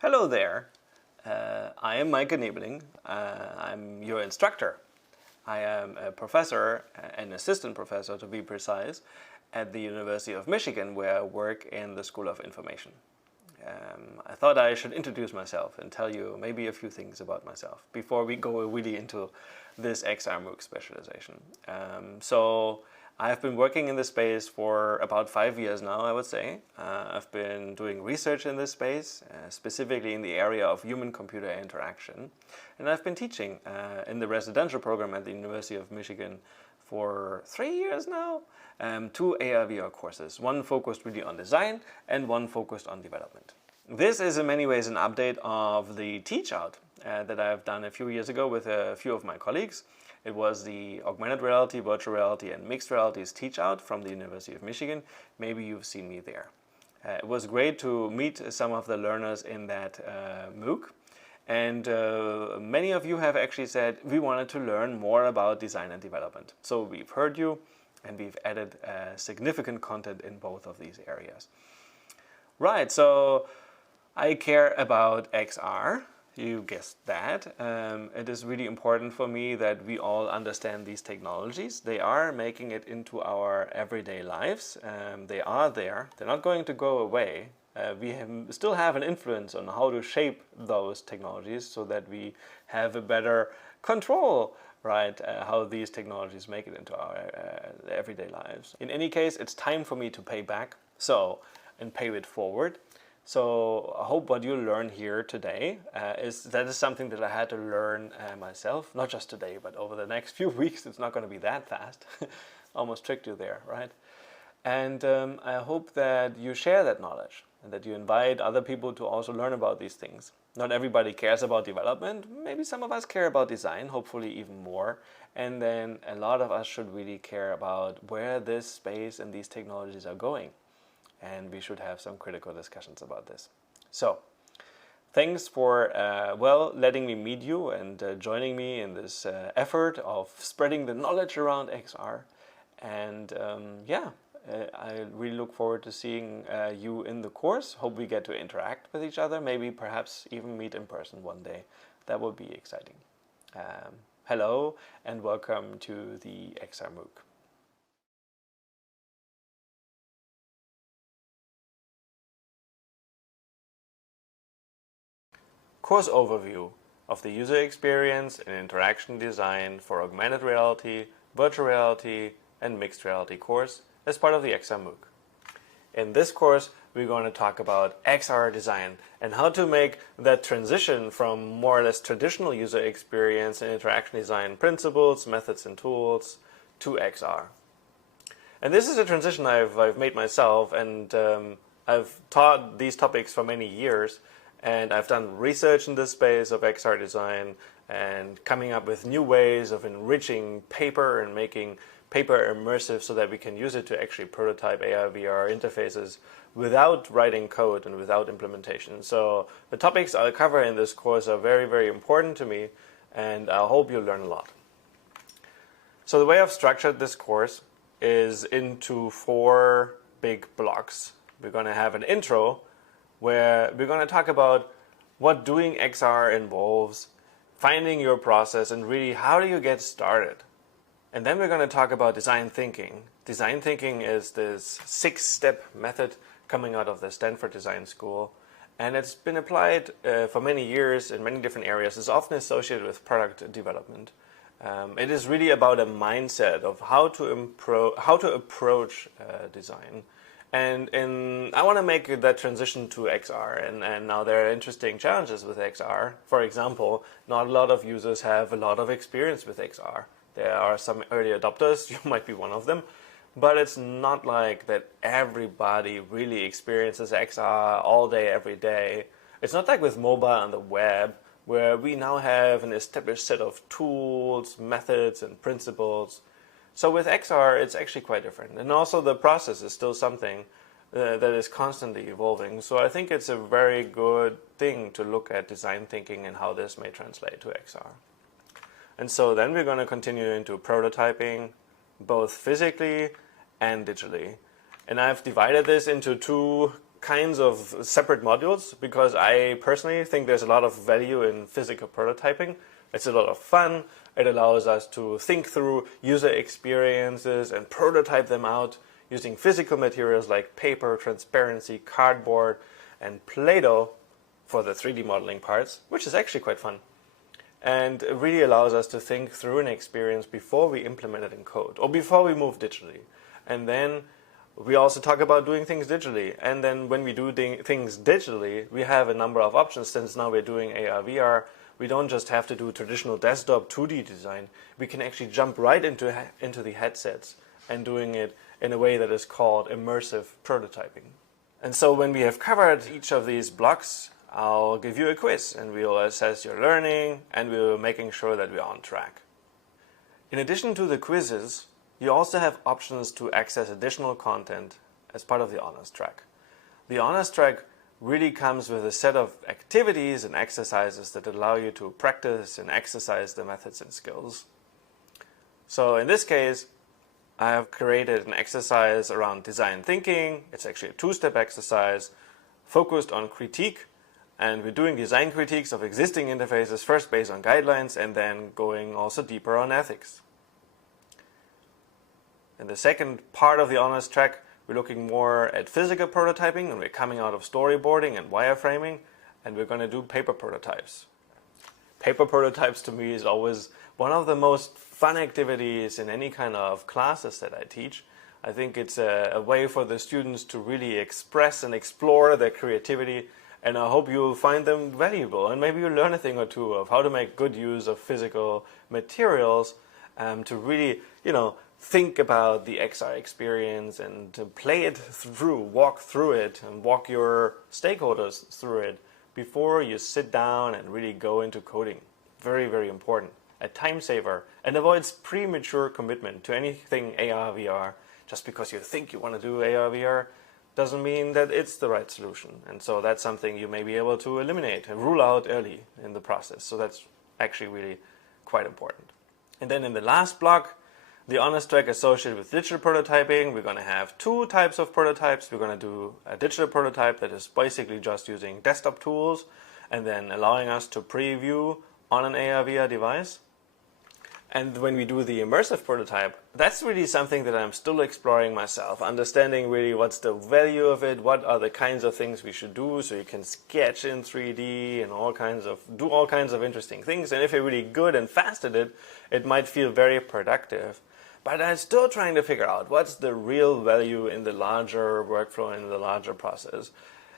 Hello there. I am Mike Enabling. I'm your instructor. I am a professor, an assistant professor to be precise, at the University of Michigan, where I work in the School of Information. I thought I should introduce myself and tell you maybe a few things about myself before we go really into this XR MOOC specialization. So I've been working in this space for about 5 years now, I would say. I've been doing research in this space, specifically in the area of human-computer interaction. And I've been teaching in the residential program at the University of Michigan for 3 years now, 2 AR/VR courses, one focused really on design and one focused on development. This is in many ways an update of the teach out that I've done a few years ago with a few of my colleagues. It was the augmented reality, virtual reality, and mixed realities teach out from the University of Michigan. Maybe you've seen me there. It was great to meet some of the learners in that MOOC. And many of you have actually said, we wanted to learn more about design and development. So we've heard you, and we've added significant content in both of these areas. Right, so I care about XR. You guessed that. It is really important for me that we all understand these technologies. They are making it into our everyday lives. They are there. They're not going to go away. We still have an influence on how to shape those technologies so that we have a better control, right, how these technologies make it into our everyday lives. In any case, it's time for me to pay back and pay it forward. So I hope what you learn here today is something that I had to learn myself, not just today, but over the next few weeks. It's not going to be that fast. Almost tricked you there, right? And I hope that you share that knowledge and that you invite other people to also learn about these things. Not everybody cares about development. Maybe some of us care about design, hopefully even more. And then a lot of us should really care about where this space and these technologies are going. And we should have some critical discussions about this. So, thanks for letting me meet you and joining me in this effort of spreading the knowledge around XR. And I really look forward to seeing you in the course. Hope we get to interact with each other, maybe perhaps even meet in person one day. That would be exciting. Hello and welcome to the XR MOOC. Course overview of the user experience and interaction design for augmented reality, virtual reality, and mixed reality course as part of the XR MOOC. In this course, we're going to talk about XR design and how to make that transition from more or less traditional user experience and interaction design principles, methods, and tools to XR. And this is a transition I've made myself, and I've taught these topics for many years. And I've done research in this space of XR design and coming up with new ways of enriching paper and making paper immersive so that we can use it to actually prototype AR/VR interfaces without writing code and without implementation. So the topics I'll cover in this course are very, very important to me, and I hope you'll learn a lot. So the way I've structured this course is into 4 big blocks. We're going to have an intro, where we're going to talk about what doing XR involves, finding your process, and really how do you get started. And then we're going to talk about design thinking. Design thinking is this 6-step method coming out of the Stanford Design School, and it's been applied for many years in many different areas. It's often associated with product development. It is really about a mindset of how to approach design. And I want to make that transition to XR, and now there are interesting challenges with XR. For example, not a lot of users have a lot of experience with XR. There are some early adopters, you might be one of them, but it's not like that everybody really experiences XR all day, every day. It's not like with mobile and the web, where we now have an established set of tools, methods, and principles. So with XR, it's actually quite different. And also the process is still something that is constantly evolving. So I think it's a very good thing to look at design thinking and how this may translate to XR. And so then we're going to continue into prototyping, both physically and digitally. And I've divided this into 2 kinds of separate modules because I personally think there's a lot of value in physical prototyping. It's a lot of fun. It allows us to think through user experiences and prototype them out using physical materials like paper, transparency, cardboard, and Play-Doh for the 3D modeling parts, which is actually quite fun. And it really allows us to think through an experience before we implement it in code or before we move digitally. And then we also talk about doing things digitally. And then when we do things digitally, we have a number of options. Since now we're doing AR, VR, we don't just have to do traditional desktop 2D design. We can actually jump right into the headsets and doing it in a way that is called immersive prototyping. And so when we have covered each of these blocks, I'll give you a quiz and we'll assess your learning and we're making sure that we're on track. In addition to the quizzes, you also have options to access additional content as part of the honors track. The honors track really comes with a set of activities and exercises that allow you to practice and exercise the methods and skills. So in this case, I have created an exercise around design thinking. It's actually a two-step exercise focused on critique, and we're doing design critiques of existing interfaces first based on guidelines and then going also deeper on ethics. In the second part of the honors track, we're looking more at physical prototyping, and we're coming out of storyboarding and wireframing, and we're going to do paper prototypes. Paper prototypes to me is always one of the most fun activities in any kind of classes that I teach. I think it's a way for the students to really express and explore their creativity, and I hope you'll find them valuable, and maybe you'll learn a thing or two of how to make good use of physical materials to really, think about the XR experience and to play it through, walk through it, and walk your stakeholders through it before you sit down and really go into coding. Very, very important. A time saver, and avoids premature commitment to anything AR, VR. Just because you think you want to do AR, VR doesn't mean that it's the right solution. And so that's something you may be able to eliminate and rule out early in the process. So that's actually really quite important. And then in the last block, the honors track associated with digital prototyping, we're going to have two types of prototypes. We're going to do a digital prototype that is basically just using desktop tools and then allowing us to preview on an AR, VR device. And when we do the immersive prototype, that's really something that I'm still exploring myself, understanding really what's the value of it, what are the kinds of things we should do, so you can sketch in 3D and do all kinds of interesting things. And if you're really good and fast at it, it might feel very productive. But I'm still trying to figure out what's the real value in the larger workflow, in the larger process.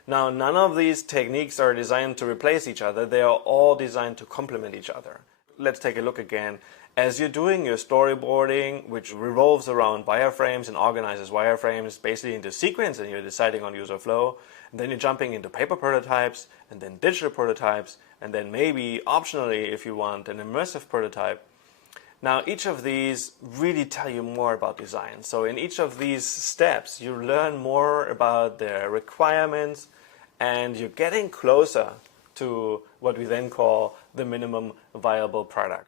Now, none of these techniques are designed to replace each other. They are all designed to complement each other. Let's take a look again. As you're doing your storyboarding, which revolves around wireframes and organizes wireframes basically into sequence, and you're deciding on user flow, and then you're jumping into paper prototypes, and then digital prototypes, and then maybe optionally, if you want, an immersive prototype. Now, each of these really tell you more about design. So in each of these steps, you learn more about their requirements, and you're getting closer to what we then call the minimum viable product.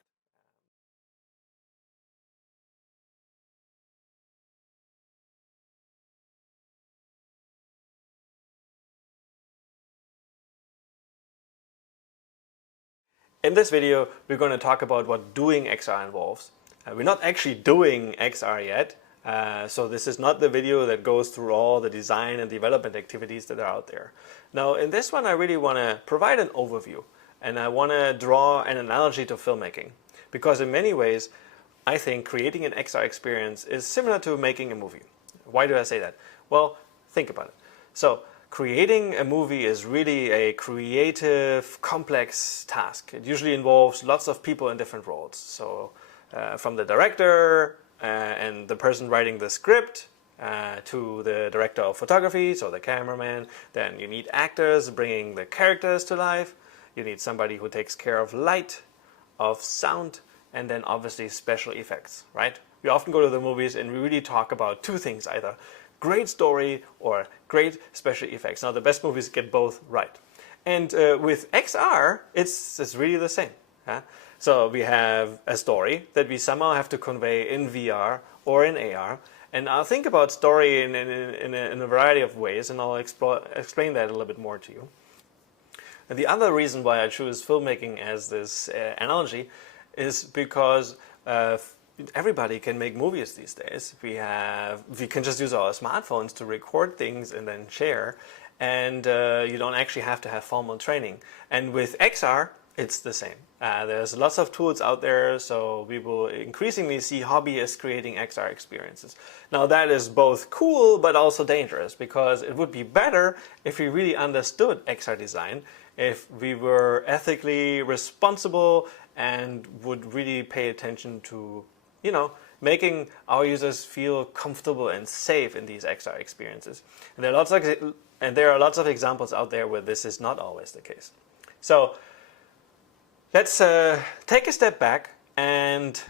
In this video, we're going to talk about what doing XR involves. We're not actually doing XR yet, so this is not the video that goes through all the design and development activities that are out there. Now, in this one, I really want to provide an overview, and I want to draw an analogy to filmmaking, because in many ways, I think creating an XR experience is similar to making a movie. Why do I say that? Well, think about it. So, creating a movie is really a creative, complex task. It usually involves lots of people in different roles. So from the director and the person writing the script to the director of photography, so the cameraman. Then you need actors bringing the characters to life. You need somebody who takes care of light, of sound, and then obviously special effects, right? We often go to the movies and we really talk about two things, either great story or great special effects. Now, the best movies get both right. And with XR, it's really the same. So we have a story that we somehow have to convey in VR or in AR, And I'll think about story in a variety of ways, and I'll explain that a little bit more to you. And the other reason why I choose filmmaking as this analogy is because everybody can make movies these days. We can just use our smartphones to record things and then share, and you don't actually have to have formal training. And with XR, it's the same. There's lots of tools out there, so we will increasingly see hobbyists creating XR experiences. Now that is both cool but also dangerous, because it would be better if we really understood XR design, if we were ethically responsible and would really pay attention to, making our users feel comfortable and safe in these XR experiences. And there are lots of examples out there where this is not always the case. So let's take a step back and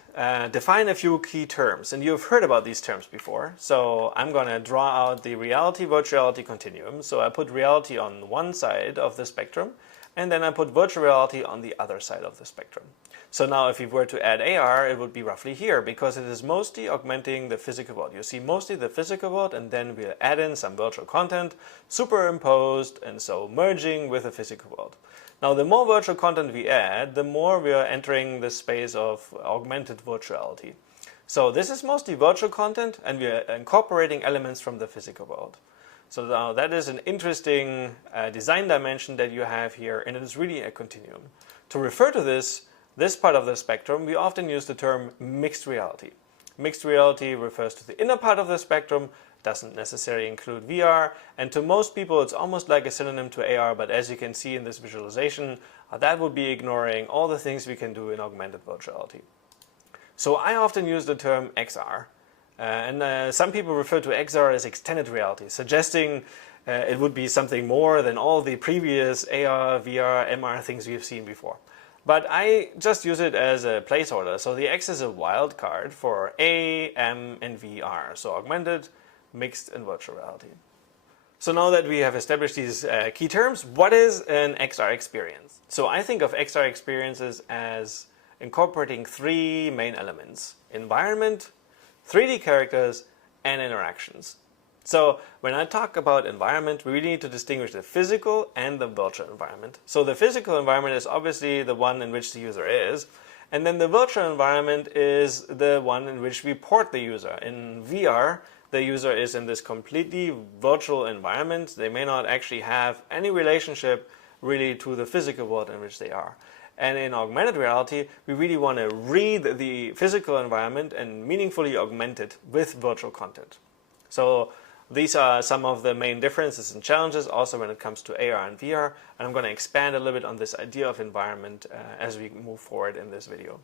define a few key terms. And you've heard about these terms before. So I'm going to draw out the reality-virtuality continuum. So I put reality on one side of the spectrum, and then I put virtual reality on the other side of the spectrum. So now if you were to add AR, it would be roughly here, because it is mostly augmenting the physical world. You see mostly the physical world, and then we'll add in some virtual content, superimposed, and so merging with the physical world. Now, the more virtual content we add, the more we are entering the space of augmented virtuality. So this is mostly virtual content, and we are incorporating elements from the physical world. So now that is an interesting design dimension that you have here, and it is really a continuum. To refer to this part of the spectrum, we often use the term mixed reality. Mixed reality refers to the inner part of the spectrum, doesn't necessarily include VR, and to most people it's almost like a synonym to AR, but as you can see in this visualization, that would be ignoring all the things we can do in augmented virtuality. So I often use the term XR, and some people refer to XR as extended reality, suggesting it would be something more than all the previous AR, VR, MR things we've seen before. But I just use it as a placeholder, so the X is a wild card for A, M, and VR, so augmented, mixed, and virtual reality. So now that we have established these key terms, what is an XR experience? So I think of XR experiences as incorporating three main elements: environment, 3D characters, and interactions. So when I talk about environment, we really need to distinguish the physical and the virtual environment. So the physical environment is obviously the one in which the user is, and then the virtual environment is the one in which we port the user. In VR, the user is in this completely virtual environment. They may not actually have any relationship really to the physical world in which they are. And in augmented reality, we really want to read the physical environment and meaningfully augment it with virtual content. So these are some of the main differences and challenges also when it comes to AR and VR, and I'm going to expand a little bit on this idea of environment as we move forward in this video.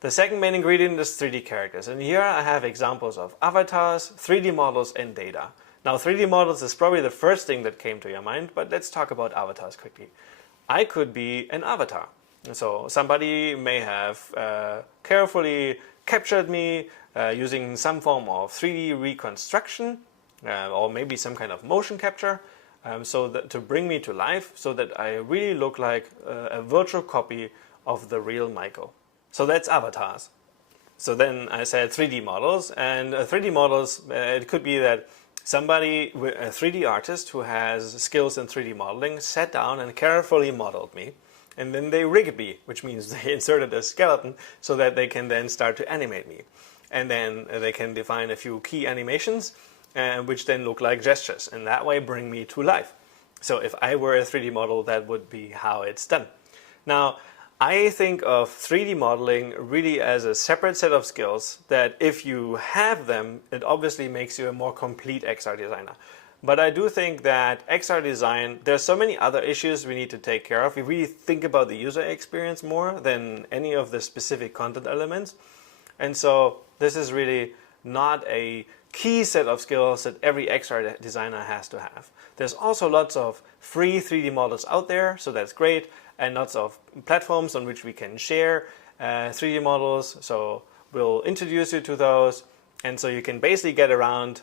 The second main ingredient is 3D characters, and here I have examples of avatars, 3D models, and data. Now 3D models is probably the first thing that came to your mind, but let's talk about avatars quickly. I could be an avatar. So somebody may have carefully captured me using some form of 3D reconstruction or maybe some kind of motion capture to bring me to life, so that I really look like a virtual copy of the real Michael. So that's avatars. So then I said 3D models, and 3D models, it could be that somebody, a 3D artist who has skills in 3D modeling, sat down and carefully modeled me. And then they rigged me, which means they inserted a skeleton so that they can then start to animate me. And then they can define a few key animations, which then look like gestures, and that way bring me to life. So if I were a 3D model, that would be how it's done. Now, I think of 3D modeling really as a separate set of skills that if you have them, it obviously makes you a more complete XR designer. But I do think that XR design, there's so many other issues we need to take care of. We really think about the user experience more than any of the specific content elements. And so this is really not a key set of skills that every XR designer has to have. There's also lots of free 3D models out there, so that's great, and lots of platforms on which we can share 3D models. So we'll introduce you to those. And so you can basically get around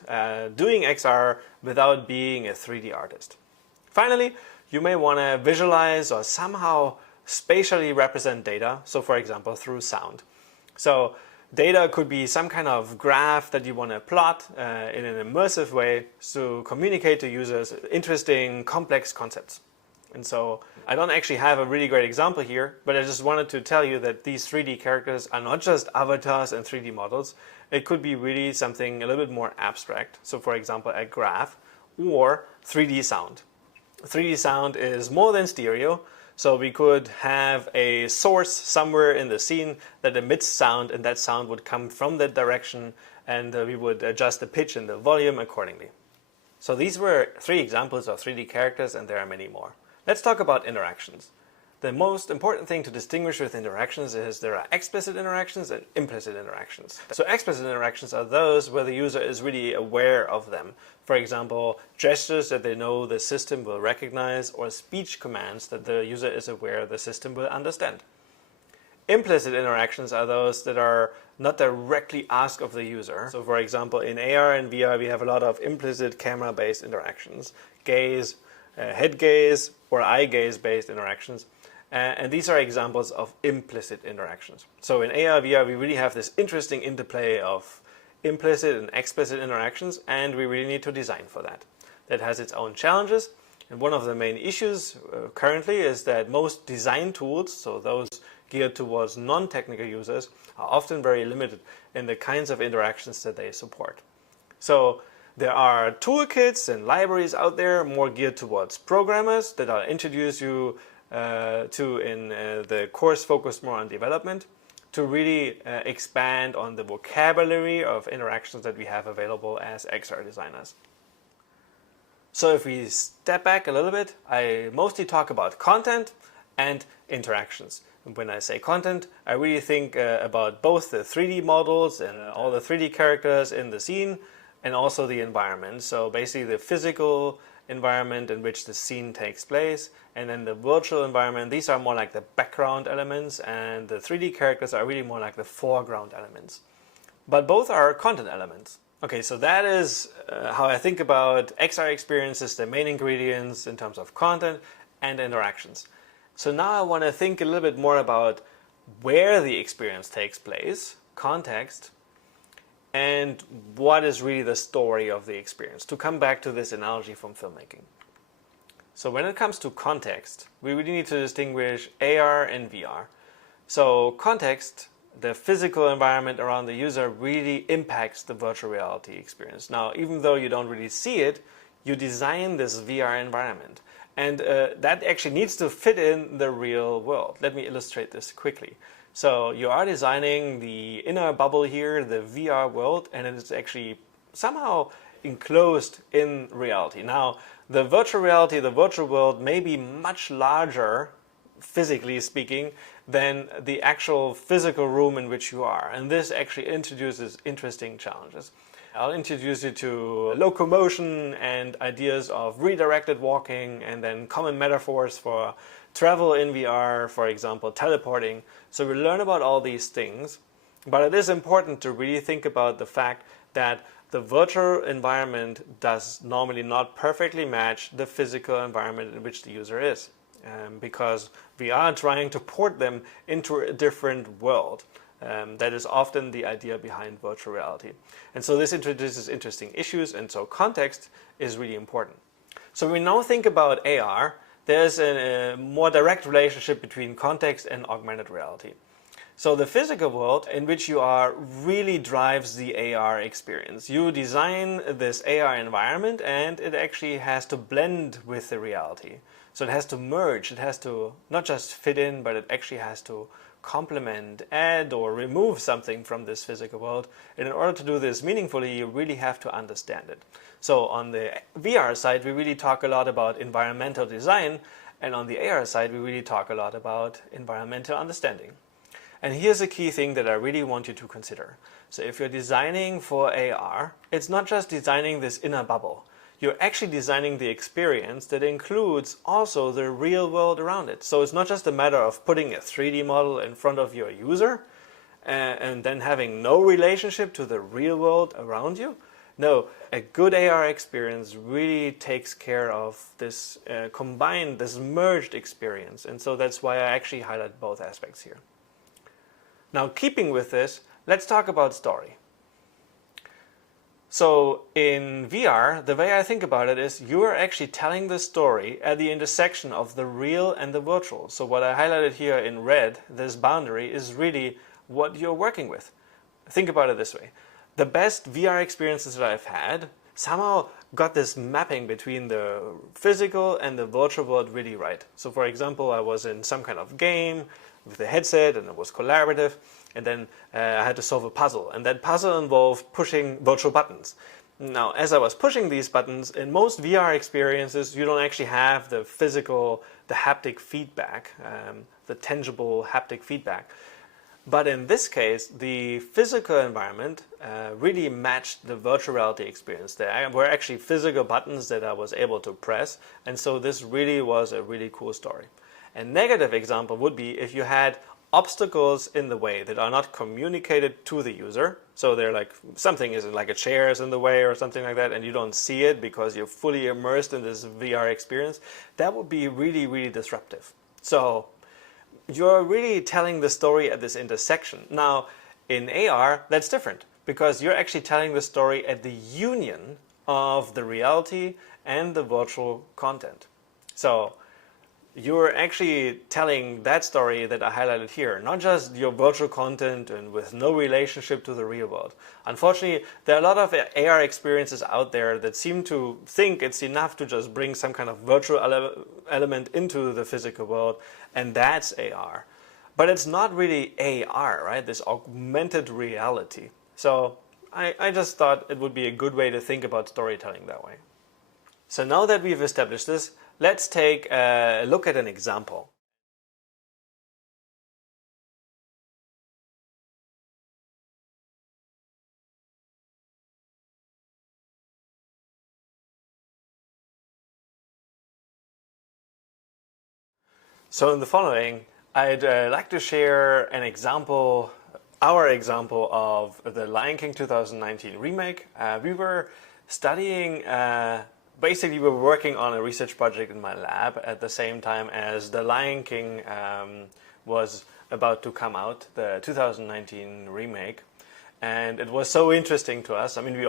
doing XR without being a 3D artist. Finally, you may want to visualize or somehow spatially represent data. So for example, through sound. So Data could be some kind of graph that you want to plot in an immersive way to communicate to users interesting, complex concepts. And so I don't actually have a really great example here, but I just wanted to tell you that these 3D characters are not just avatars and 3D models. It could be really something a little bit more abstract. So for example, a graph or 3D sound. 3D sound is more than stereo. So we could have a source somewhere in the scene that emits sound, and that sound would come from that direction, and we would adjust the pitch and the volume accordingly. So these were 3 examples of 3D characters, and there are many more. Let's talk about interactions. The most important thing to distinguish with interactions is there are explicit interactions and implicit interactions. So explicit interactions are those where the user is really aware of them. For example, gestures that they know the system will recognize, or speech commands that the user is aware the system will understand. Implicit interactions are those that are not directly asked of the user. So for example, in AR and VR, we have a lot of implicit camera-based interactions, gaze, head gaze, or eye gaze-based interactions. And these are examples of implicit interactions. So in AR, VR, we really have this interesting interplay of implicit and explicit interactions, and we really need to design for that. That has its own challenges, and one of the main issues currently is that most design tools, so those geared towards non-technical users, are often very limited in the kinds of interactions that they support. So there are toolkits and libraries out there more geared towards programmers that I'll introduce you to in the course focused more on development, to really expand on the vocabulary of interactions that we have available as XR designers. So if we step back a little bit, I mostly talk about content and interactions. And when I say content, I really think about both the 3D models and all the 3D characters in the scene, and also the environment. So basically the physical environment in which the scene takes place, and then the virtual environment. These are more like the background elements, and the 3D characters are really more like the foreground elements. But both are content elements. Okay, so that is how I think about XR experiences, the main ingredients in terms of content and interactions. So now I want to think a little bit more about where the experience takes place, context, and what is really the story of the experience, to come back to this analogy from filmmaking. So when it comes to context, we really need to distinguish AR and VR. So context, the physical environment around the user, really impacts the virtual reality experience. Now, even though you don't really see it, you design this VR environment. And that actually needs to fit in the real world. Let me illustrate this quickly. So you are designing the inner bubble here, the VR world, and it's actually somehow enclosed in reality. Now, the virtual reality, the virtual world may be much larger, physically speaking, than the actual physical room in which you are. And this actually introduces interesting challenges. I'll introduce you to locomotion and ideas of redirected walking, and then common metaphors for travel in VR, for example, teleporting. So we learn about all these things, but it is important to really think about the fact that the virtual environment does normally not perfectly match the physical environment in which the user is, because we are trying to port them into a different world. That is often the idea behind virtual reality. And so this introduces interesting issues, and so context is really important. So when we now think about AR, there's a more direct relationship between context and augmented reality. So the physical world in which you are really drives the AR experience. You design this AR environment, and it actually has to blend with the reality. So it has to merge, it has to not just fit in, but it actually has to complement, add, or remove something from this physical world. And in order to do this meaningfully, you really have to understand it. So on the VR side, we really talk a lot about environmental design, and on the AR side, we really talk a lot about environmental understanding. And here's a key thing that I really want you to consider. So if you're designing for AR, it's not just designing this inner bubble. You're actually designing the experience that includes also the real world around it. So it's not just a matter of putting a 3D model in front of your user and then having no relationship to the real world around you. No, a good AR experience really takes care of this combined, this merged experience. And so that's why I actually highlight both aspects here. Now, keeping with this, let's talk about story. So in VR, the way I think about it is you are actually telling the story at the intersection of the real and the virtual. So what I highlighted here in red, this boundary, is really what you're working with. Think about it this way. The best VR experiences that I've had somehow got this mapping between the physical and the virtual world really right. So for example, I was in some kind of game with a headset and it was collaborative, and then I had to solve a puzzle, and that puzzle involved pushing virtual buttons. Now, as I was pushing these buttons, in most VR experiences, you don't actually have the physical, the haptic feedback, the tangible haptic feedback. But in this case, the physical environment really matched the virtual reality experience. There were actually physical buttons that I was able to press, and so this really was a really cool story. A negative example would be if you had obstacles in the way that are not communicated to the user. So they're like, something is like a chair is in the way or something like that, and you don't see it because you're fully immersed in this VR experience. That would be really, really disruptive. So you're really telling the story at this intersection. Now, in AR, that's different because you're actually telling the story at the union of the reality and the virtual content. So you're actually telling that story that I highlighted here, not just your virtual content and with no relationship to the real world. Unfortunately, there are a lot of AR experiences out there that seem to think it's enough to just bring some kind of virtual element into the physical world, and that's AR. But it's not really AR, right? This augmented reality. So I just thought it would be a good way to think about storytelling that way. So now that we've established this, let's take a look at an example. So in the following, I'd like to share an example, our example of the Lion King 2019 remake. We were studying basically, we were working on a research project in my lab at the same time as The Lion King was about to come out, the 2019 remake. And it was so interesting to us. I mean, I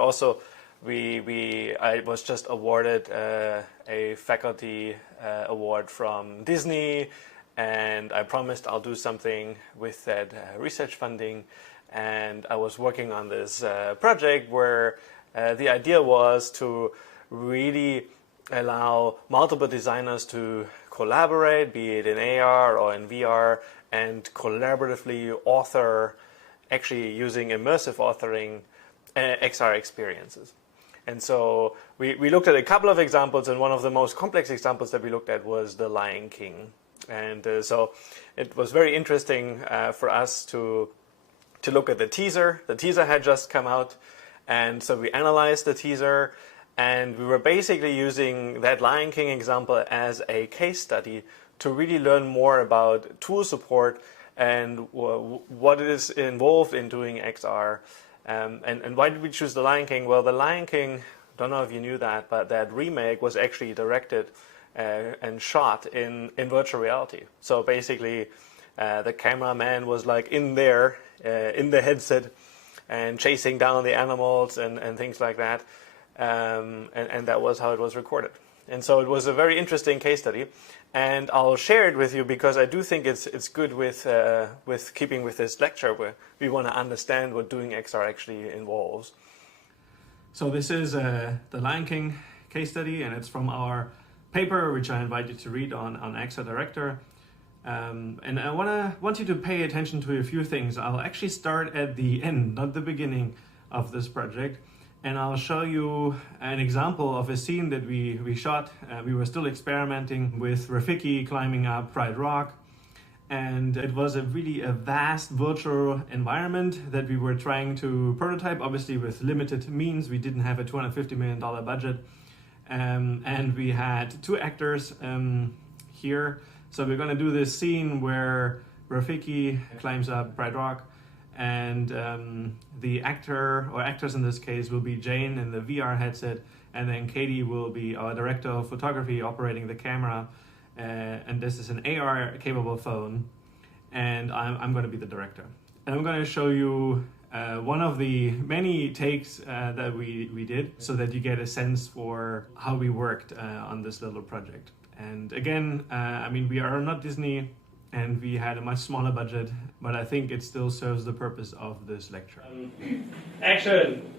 was just awarded a faculty award from Disney, and I promised I'll do something with that research funding. And I was working on this project where the idea was to really allow multiple designers to collaborate, be it in AR or in VR, and collaboratively author, actually using immersive authoring, XR experiences. And so we looked at a couple of examples, and one of the most complex examples that we looked at was The Lion King. And so it was very interesting for us to look at the teaser. The teaser had just come out, and so we analyzed the teaser. And we were basically using that Lion King example as a case study to really learn more about tool support and what is involved in doing XR. And why did we choose The Lion King? Well, The Lion King, don't know if you knew that, but that remake was actually directed and shot in virtual reality. So basically, the cameraman was like in there, in the headset, and chasing down the animals and things like that. And that was how it was recorded. And so it was a very interesting case study, and I'll share it with you because I do think it's good with keeping with this lecture where we want to understand what doing XR actually involves. So this is the Lion King case study, and it's from our paper, which I invite you to read on XR Director. And I want you to pay attention to a few things. I'll actually start at the end, not the beginning of this project. And I'll show you an example of a scene that we shot. We were still experimenting with Rafiki climbing up Pride Rock. And it was a vast virtual environment that we were trying to prototype, obviously with limited means. We didn't have a $250 million budget. And we had two actors here. So we're gonna do this scene where Rafiki climbs up Pride Rock, and the actor, or actors in this case, will be Jane in the VR headset, and then Katie will be our director of photography operating the camera, and this is an AR capable phone, and I'm going to be the director. And I'm going to show you one of the many takes that we did, so that you get a sense for how we worked on this little project. And again, I mean, we are not Disney and we had a much smaller budget, but I think it still serves the purpose of this lecture. Action!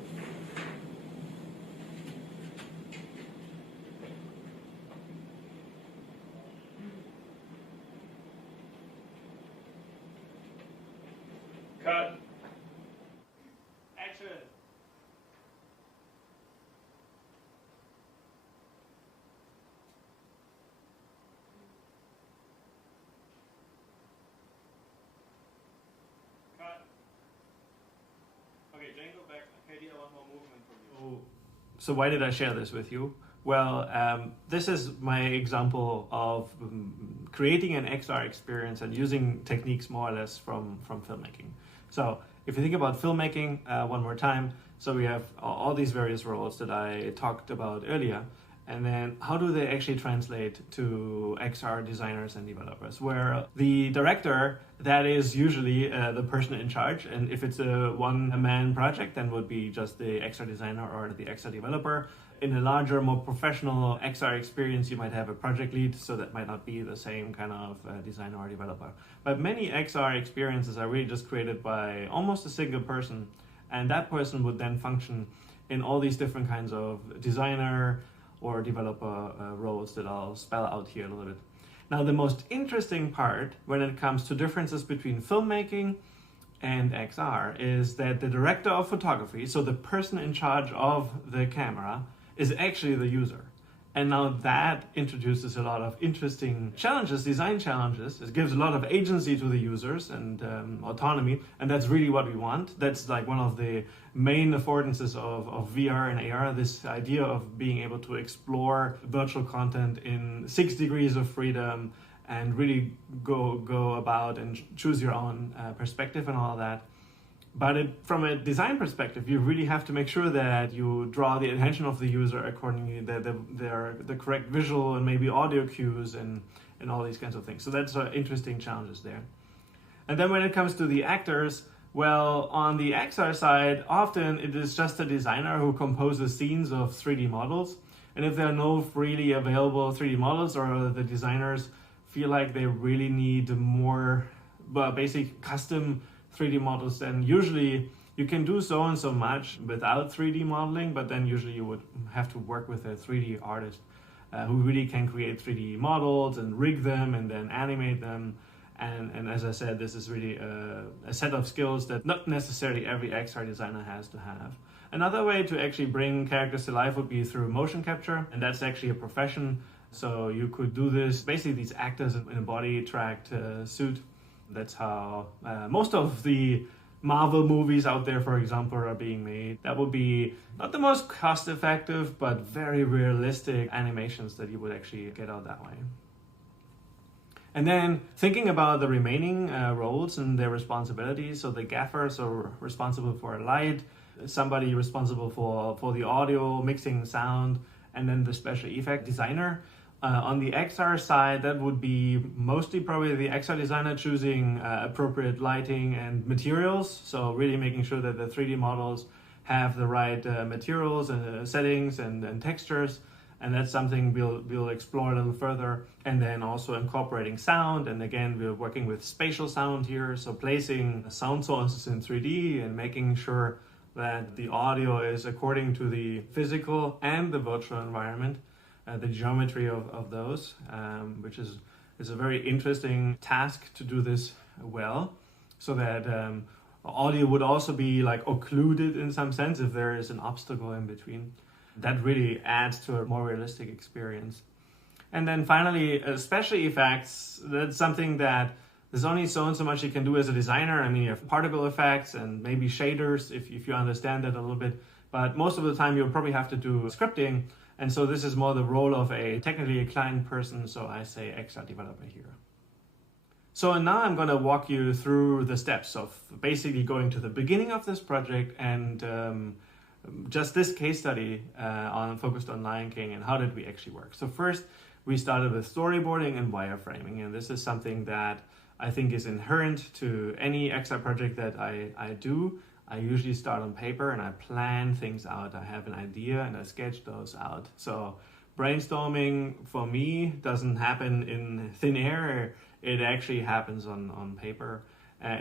Cut. Action. Cut. Okay, Jane, go back. Katie, I want more movement from you. So why did I share this with you? Well, this is my example of creating an XR experience and using techniques more or less from filmmaking. So if you think about filmmaking one more time, so we have all these various roles that I talked about earlier, and then how do they actually translate to XR designers and developers? Where the director, that is usually the person in charge, and if it's a one-man project, then would be just the XR designer or the XR developer. In a larger, more professional XR experience, you might have a project lead, so that might not be the same kind of designer or developer. But many XR experiences are really just created by almost a single person, and that person would then function in all these different kinds of designer or developer roles that I'll spell out here a little bit. Now, the most interesting part when it comes to differences between filmmaking and XR is that the director of photography, so the person in charge of the camera, is actually the user. And now that introduces a lot of interesting challenges, design challenges. It gives a lot of agency to the users and autonomy, and that's really what we want. That's like one of the main affordances of VR and AR, this idea of being able to explore virtual content in 6 degrees of freedom and really go about and choose your own perspective and all that. But from a design perspective, you really have to make sure that you draw the attention of the user accordingly, that there are the correct visual and maybe audio cues and all these kinds of things. So that's interesting challenges there. And then when it comes to the actors, well, on the XR side, often it is just a designer who composes scenes of 3D models. And if there are no freely available 3D models, or the designers feel like they really need more basic custom 3D models, then usually you can do so and so much without 3D modeling, but then usually you would have to work with a 3D artist who really can create 3D models and rig them and then animate them. And as I said, this is really a set of skills that not necessarily every XR designer has to have. Another way to actually bring characters to life would be through motion capture, and that's actually a profession. So you could do this, basically these actors in a body-tracked suit. That's how most of the Marvel movies out there, for example, are being made. That would be not the most cost-effective, but very realistic animations that you would actually get out that way. And then thinking about the remaining roles and their responsibilities, so the gaffers are responsible for light, somebody responsible for the audio, mixing sound, and then the special effect designer. On the XR side, that would be mostly probably the XR designer choosing appropriate lighting and materials. So really making sure that the 3D models have the right materials and settings and textures. And that's something we'll explore a little further. And then also incorporating sound. And again, we're working with spatial sound here. So placing sound sources in 3D and making sure that the audio is according to the physical and the virtual environment. The geometry of those, which is a very interesting task to do this well, so that audio would also be like occluded in some sense if there is an obstacle in between. That really adds to a more realistic experience. And then finally, special effects, that's something that there's only so and so much you can do as a designer. I mean, you have particle effects and maybe shaders if you understand that a little bit, but most of the time you'll probably have to do scripting. And so this is more the role of a technically inclined person, so I say XR developer here. So now I'm going to walk you through the steps of basically going to the beginning of this project and just this case study focused on Lion King and how did we actually work. So first we started with storyboarding and wireframing, and this is something that I think is inherent to any XR project that I do. I usually start on paper and I plan things out. I have an idea and I sketch those out. So brainstorming for me doesn't happen in thin air. It actually happens on paper.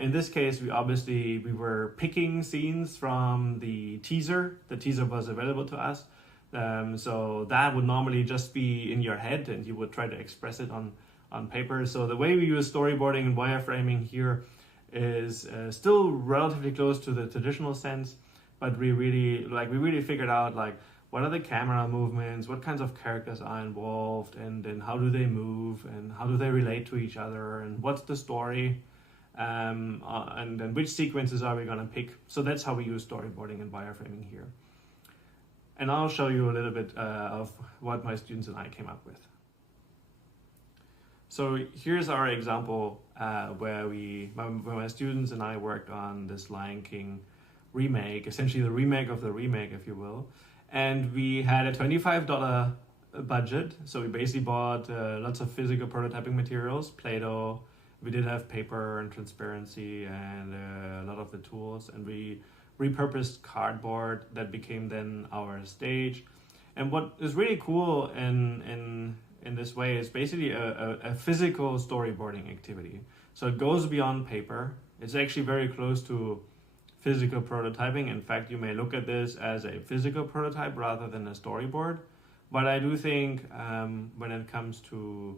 In this case, we were picking scenes from the teaser. The teaser was available to us. So that would normally just be in your head and you would try to express it on paper. So the way we use storyboarding and wireframing here is still relatively close to the traditional sense, but we really figured out like what are the camera movements, what kinds of characters are involved, and then how do they move and how do they relate to each other, and what's the story, and then which sequences are we going to pick. So that's how we use storyboarding and wireframing here. And I'll show you a little bit of what my students and I came up with. So here's our example where my students and I worked on this Lion King remake, essentially the remake of the remake, if you will. And we had a $25 budget. So we basically bought lots of physical prototyping materials, Play-Doh. We did have paper and transparency and a lot of the tools. And we repurposed cardboard that became then our stage. And what is really cool in this way is basically a physical storyboarding activity. So it goes beyond paper. It's actually very close to physical prototyping. In fact, you may look at this as a physical prototype rather than a storyboard. But I do think when it comes to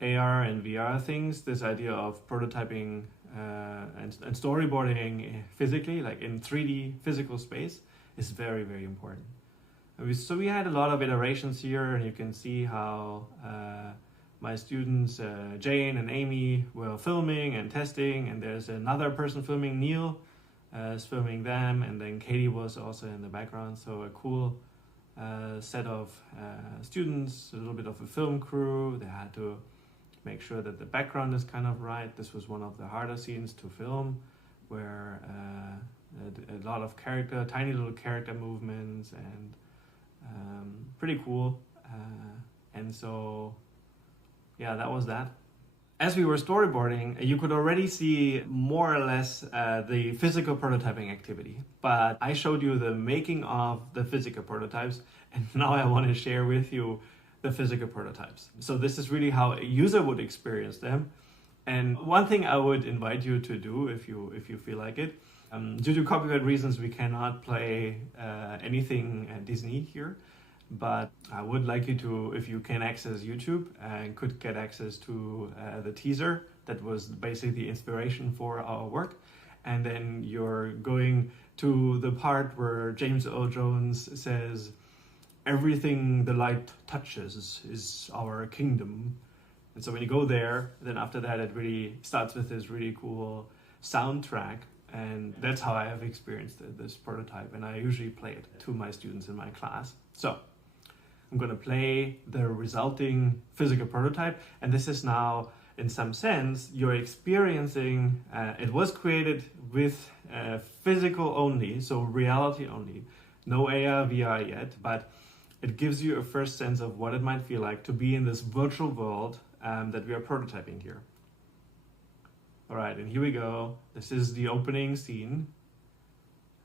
AR and VR things, this idea of prototyping and storyboarding physically, like in 3D physical space, is very, very important. So we had a lot of iterations here, and you can see how my students, Jane and Amy, were filming and testing, and there's another person filming, Neil, is filming them, and then Katie was also in the background. So a cool set of students, a little bit of a film crew. They had to make sure that the background is kind of right. This was one of the harder scenes to film, where a lot of tiny little character movements, and pretty cool. And so, yeah, that was that. As we were storyboarding, you could already see more or less the physical prototyping activity. But I showed you the making of the physical prototypes, and now I want to share with you the physical prototypes. So this is really how a user would experience them. And one thing I would invite you to do, if you feel like it, due to copyright reasons, we cannot play anything Disney here. But I would like you to, if you can access YouTube and could get access to the teaser that was basically the inspiration for our work. And then you're going to the part where James Earl Jones says, "Everything the light touches is our kingdom." And so when you go there, then after that, it really starts with this really cool soundtrack. And that's how I have experienced this prototype. And I usually play it to my students in my class. So I'm going to play the resulting physical prototype. And this is now, in some sense, you're experiencing, it was created with physical only, so reality only. No AR, VR yet, but it gives you a first sense of what it might feel like to be in this virtual world that we are prototyping here. All right, and here we go. This is the opening scene.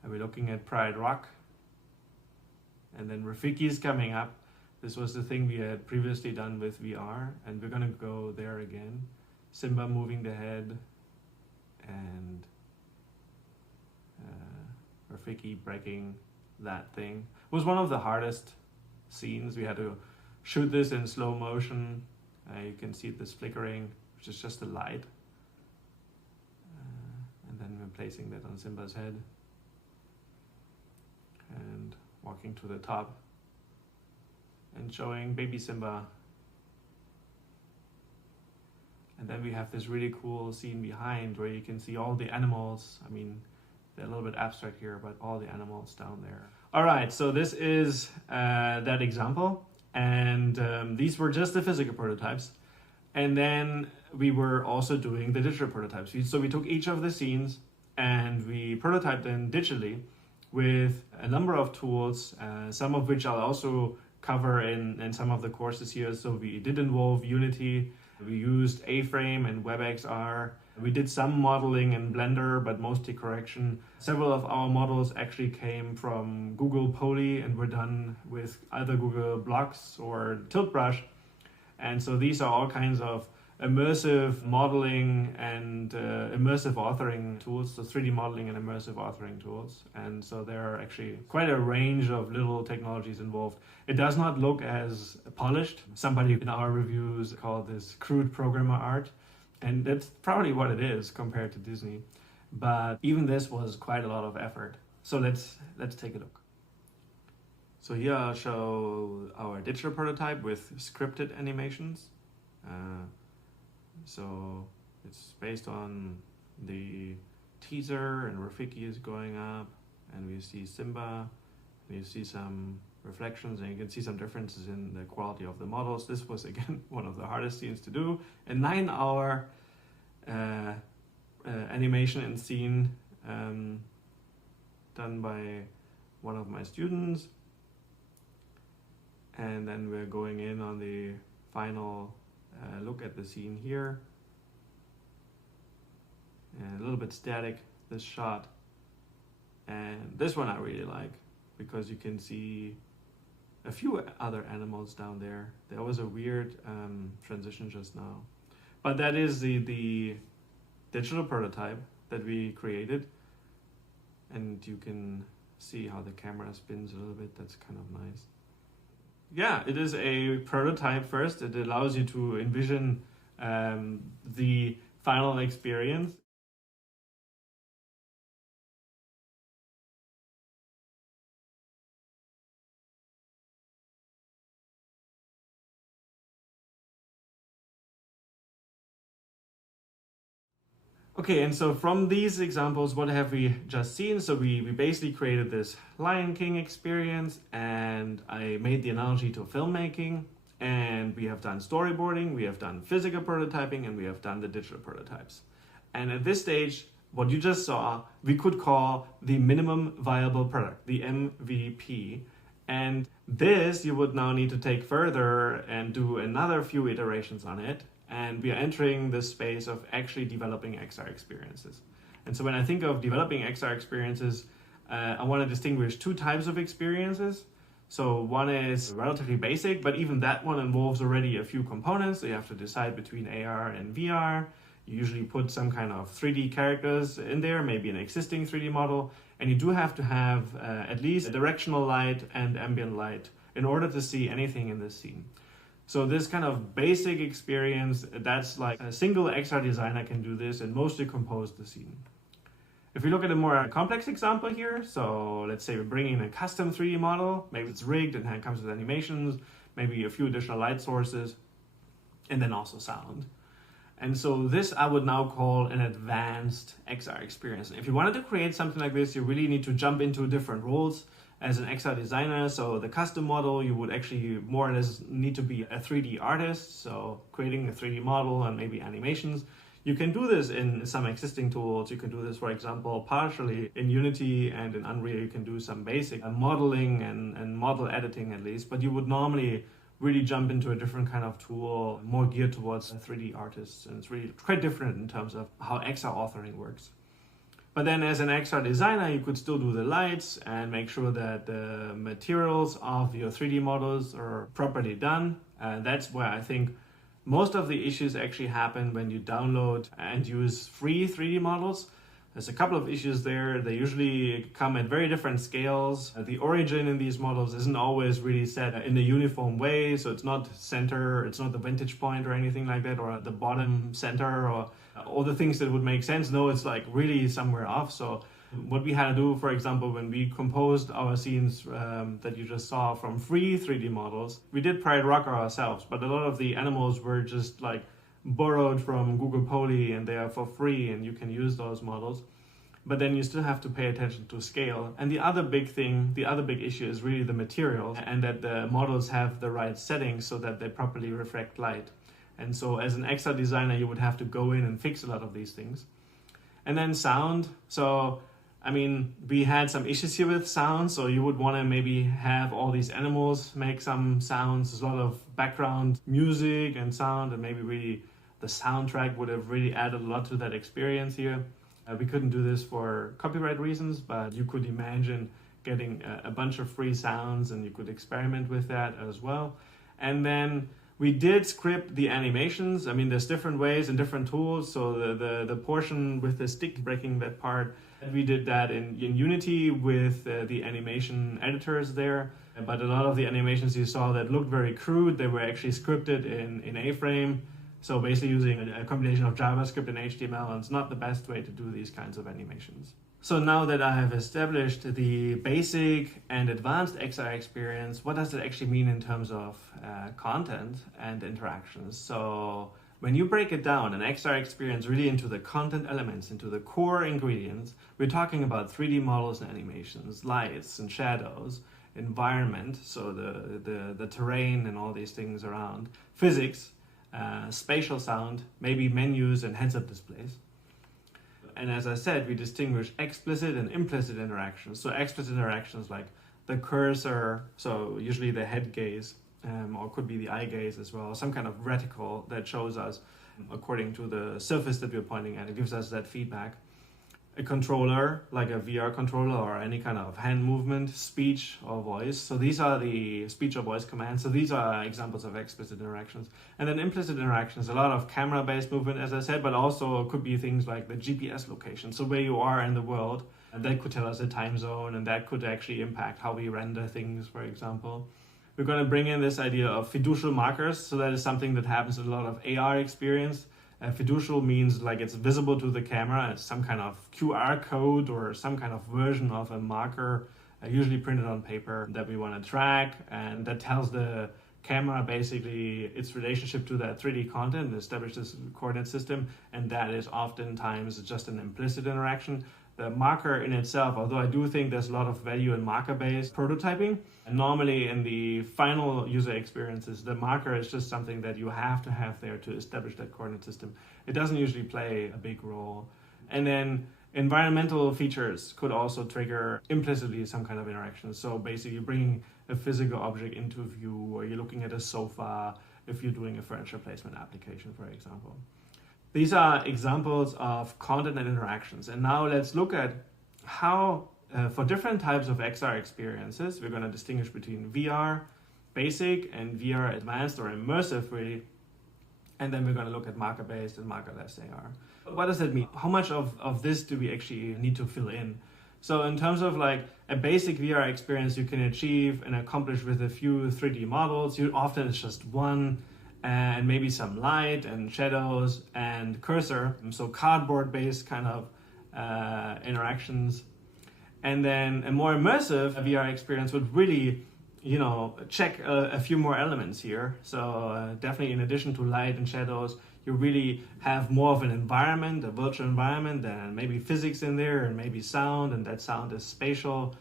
And we're looking at Pride Rock. And then Rafiki is coming up. This was the thing we had previously done with VR, and we're gonna go there again. Simba moving the head, and Rafiki breaking that thing. It was one of the hardest scenes. We had to shoot this in slow motion. You can see this flickering, which is just the light. And then we're placing that on Simba's head and walking to the top and showing baby Simba. And then we have this really cool scene behind where you can see all the animals. I mean, they're a little bit abstract here, but all the animals down there. All right, so this is that example. And these were just the physical prototypes. And then we were also doing the digital prototypes. So we took each of the scenes and we prototyped them digitally with a number of tools, some of which I'll also cover in some of the courses here. So we did involve Unity. We used A-Frame and WebXR. We did some modeling in Blender, but mostly correction. Several of our models actually came from Google Poly and were done with either Google Blocks or Tilt Brush. And so these are all kinds of immersive modeling and immersive authoring tools, so 3D modeling and immersive authoring tools. And so there are actually quite a range of little technologies involved. It does not look as polished. Somebody in our reviews called this crude programmer art, and that's probably what it is compared to Disney. But even this was quite a lot of effort. So let's take a look. So here I'll show our digital prototype with scripted animations. So it's based on the teaser, and Rafiki is going up, and we see Simba, and you see some reflections, and you can see some differences in the quality of the models. This was, again, one of the hardest scenes to do. A 9-hour animation and scene done by one of my students. And then we're going in on the final look at the scene here. And a little bit static, this shot. And this one I really like, because you can see a few other animals down there. There was a weird transition just now. But that is the digital prototype that we created. And you can see how the camera spins a little bit. That's kind of nice. Yeah, it is a prototype first. It allows you to envision the final experience. Okay, and so from these examples, what have we just seen? So we basically created this Lion King experience, and I made the analogy to filmmaking, and we have done storyboarding, we have done physical prototyping, and we have done the digital prototypes. And at this stage, what you just saw, we could call the minimum viable product, the MVP. And this you would now need to take further and do another few iterations on it. And we are entering the space of actually developing XR experiences. And so when I think of developing XR experiences, I want to distinguish two types of experiences. So one is relatively basic, but even that one involves already a few components. So you have to decide between AR and VR. You usually put some kind of 3D characters in there, maybe an existing 3D model. And you do have to have at least directional light and ambient light in order to see anything in this scene. So this kind of basic experience, that's like a single XR designer can do this and mostly compose the scene. If we look at a more complex example here, so let's say we're bringing a custom 3D model, maybe it's rigged and it comes with animations, maybe a few additional light sources, and then also sound. And so this I would now call an advanced XR experience. If you wanted to create something like this, you really need to jump into different roles as an XR designer. So the custom model, you would actually more or less need to be a 3D artist, so creating a 3D model and maybe animations. You can do this in some existing tools. You can do this, for example, partially in Unity, and in Unreal you can do some basic modeling and model editing at least, but you would normally really jump into a different kind of tool, more geared towards 3D artists, and it's really quite different in terms of how XR authoring works. But then as an XR designer, you could still do the lights and make sure that the materials of your 3D models are properly done. And that's where I think most of the issues actually happen when you download and use free 3D models. There's a couple of issues there. They usually come at very different scales. The origin in these models isn't always really set in a uniform way. So it's not center, it's not the vantage point or anything like that, or the bottom center, or all the things that would make sense. No, it's like really somewhere off. So what we had to do, for example, when we composed our scenes that you just saw from free 3D models, we did Pride Rock ourselves, but a lot of the animals were just like borrowed from Google Poly, and they are for free and you can use those models. But then you still have to pay attention to scale. And the other big thing, the other big issue is really the materials, and that the models have the right settings so that they properly reflect light. And so as an XR designer, you would have to go in and fix a lot of these things. And then sound. So, I mean, we had some issues here with sound. So you would want to maybe have all these animals make some sounds, a lot of background music and sound, and maybe really The soundtrack would have really added a lot to that experience here. We couldn't do this for copyright reasons, but you could imagine getting a bunch of free sounds and you could experiment with that as well. And then we did script the animations. I mean, there's different ways and different tools. So the portion with the stick breaking that part, we did that in Unity with the animation editors there. But a lot of the animations you saw that looked very crude, they were actually scripted in A-frame. So basically using a combination of JavaScript and HTML, and it's not the best way to do these kinds of animations. So now that I have established the basic and advanced XR experience, what does it actually mean in terms of content and interactions? So when you break it down, an XR experience really into the content elements, into the core ingredients, we're talking about 3D models and animations, lights and shadows, environment, so the terrain and all these things around, physics, spatial sound, maybe menus and heads-up displays. And as I said, we distinguish explicit and implicit interactions. So explicit interactions like the cursor, so usually the head gaze, or could be the eye gaze as well, some kind of reticle that shows us, according to the surface that we're pointing at, it gives us that feedback. A controller, like a VR controller or any kind of hand movement, speech or voice. So these are the speech or voice commands. So these are examples of explicit interactions. And then implicit interactions, a lot of camera-based movement, as I said, but also could be things like the GPS location. So where you are in the world, and that could tell us the time zone, and that could actually impact how we render things, for example. We're going to bring in this idea of fiducial markers. So that is something that happens in a lot of AR experience. Fiducial means like it's visible to the camera. It's some kind of QR code or some kind of version of a marker, usually printed on paper, that we want to track, and that tells the camera basically its relationship to that 3D content and establishes a coordinate system, and that is oftentimes just an implicit interaction. The marker in itself, although I do think there's a lot of value in marker-based prototyping, and normally in the final user experiences, the marker is just something that you have to have there to establish that coordinate system. It doesn't usually play a big role. And then environmental features could also trigger implicitly some kind of interaction. So basically you're bringing a physical object into view, or you're looking at a sofa if you're doing a furniture placement application, for example. These are examples of content and interactions. And now let's look at how, for different types of XR experiences, we're going to distinguish between VR basic and VR advanced or immersive, really. And then we're going to look at marker-based and marker-less AR. What does that mean? How much of this do we actually need to fill in? So in terms of like a basic VR experience you can achieve and accomplish with a few 3D models, often it's just one, and maybe some light and shadows and cursor, so cardboard-based kind of interactions. And then a more immersive VR experience would really, check a few more elements here. So definitely in addition to light and shadows, you really have more of an environment, a virtual environment, and maybe physics in there, and maybe sound, and that sound is spatial.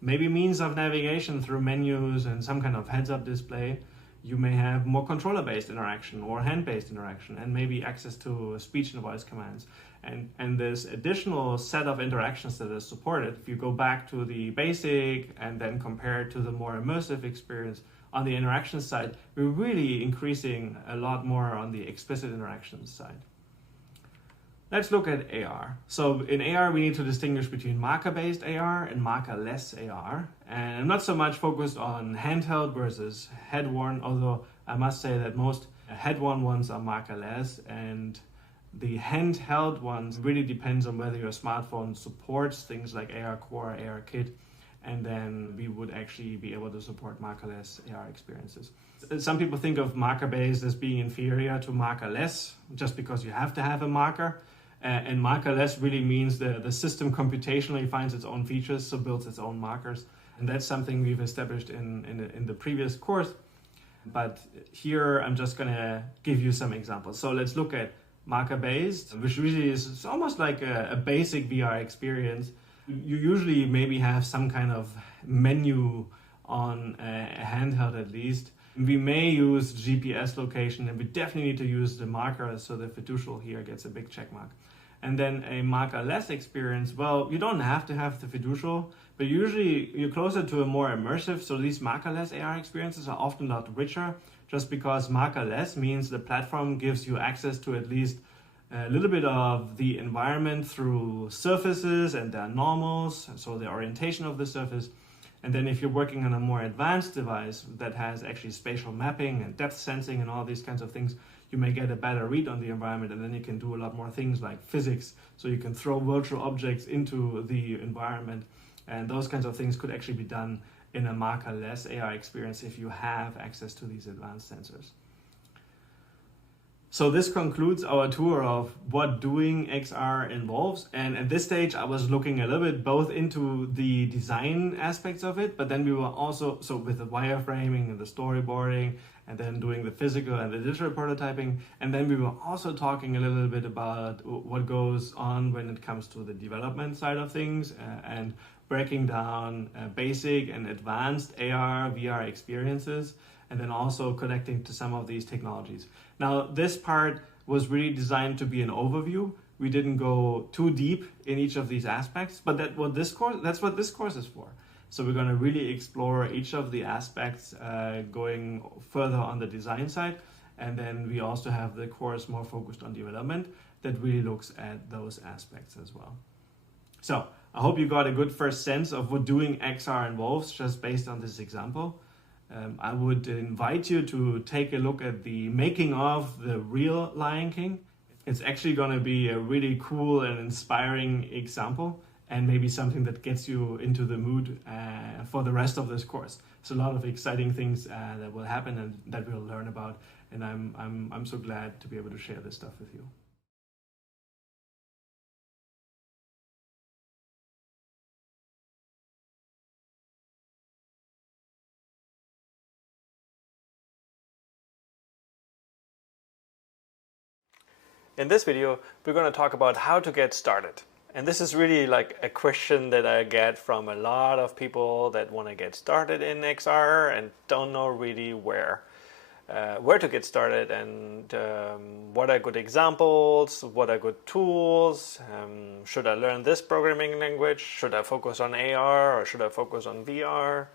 Maybe means of navigation through menus and some kind of heads-up display. You may have more controller-based interaction or hand-based interaction, and maybe access to speech and voice commands. And this additional set of interactions that is supported, if you go back to the basic and then compare it to the more immersive experience, on the interaction side, we're really increasing a lot more on the explicit interactions side. Let's look at AR. So in AR, we need to distinguish between marker-based AR and marker-less AR. And I'm not so much focused on handheld versus head-worn, although I must say that most head-worn ones are marker-less, and the handheld ones really depends on whether your smartphone supports things like AR Core, AR Kit, and then we would actually be able to support marker-less AR experiences. Some people think of marker-based as being inferior to marker-less, just because you have to have a marker. And marker-less really means the system computationally finds its own features, so builds its own markers. And that's something we've established in the previous course. But here I'm just going to give you some examples. So let's look at marker-based, which really is almost like a basic VR experience. You usually maybe have some kind of menu on a handheld at least. We may use GPS location, and we definitely need to use the marker, so the fiducial here gets a big check mark. And then a marker-less experience, well, you don't have to have the fiducial, But usually you're closer to a more immersive, so these markerless AR experiences are often a lot richer, just because markerless means the platform gives you access to at least a little bit of the environment through surfaces and their normals, so the orientation of the surface. And then if you're working on a more advanced device that has actually spatial mapping and depth sensing and all these kinds of things, you may get a better read on the environment, and then you can do a lot more things like physics. So you can throw virtual objects into the environment, and those kinds of things could actually be done in a markerless AR experience if you have access to these advanced sensors. So this concludes our tour of what doing XR involves. And at this stage, I was looking a little bit both into the design aspects of it, but then we were also, so with the wireframing and the storyboarding, and then doing the physical and the digital prototyping. And then we were also talking a little bit about what goes on when it comes to the development side of things, and breaking down basic and advanced AR, VR experiences, and then also connecting to some of these technologies. Now, this part was really designed to be an overview. We didn't go too deep in each of these aspects, but that's what this course is for. So we're going to really explore each of the aspects, going further on the design side. And then we also have the course more focused on development that really looks at those aspects as well. So I hope you got a good first sense of what doing XR involves just based on this example. I would invite you to take a look at the making of the real Lion King. It's actually going to be a really cool and inspiring example, and maybe something that gets you into the mood for the rest of this course. So a lot of exciting things that will happen and that we'll learn about, and I'm so glad to be able to share this stuff with you. In this video, we're going to talk about how to get started. And this is really like a question that I get from a lot of people that want to get started in XR and don't know really where to get started, and what are good examples, what are good tools, should I learn this programming language, should I focus on AR or should I focus on VR,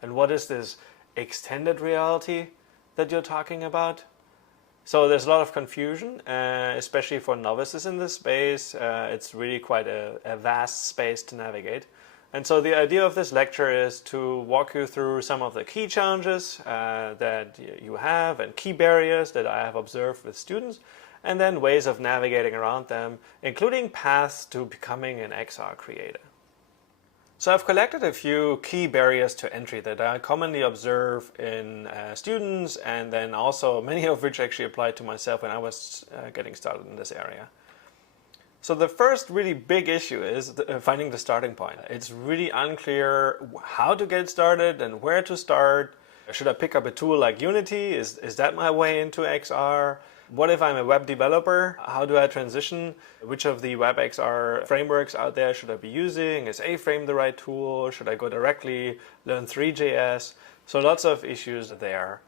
and what is this extended reality that you're talking about? So there's a lot of confusion, especially for novices in this space. It's really quite a vast space to navigate. And so the idea of this lecture is to walk you through some of the key challenges that you have and key barriers that I have observed with students, and then ways of navigating around them, including paths to becoming an XR creator. So I've collected a few key barriers to entry that I commonly observe in students, and then also many of which actually applied to myself when I was getting started in this area. So the first really big issue is finding the starting point. It's really unclear how to get started and where to start. Should I pick up a tool like Unity? Is that my way into XR? What if I'm a web developer? How do I transition? Which of the WebXR frameworks out there should I be using? Is A-Frame the right tool? Should I go directly learn 3JS? So lots of issues there.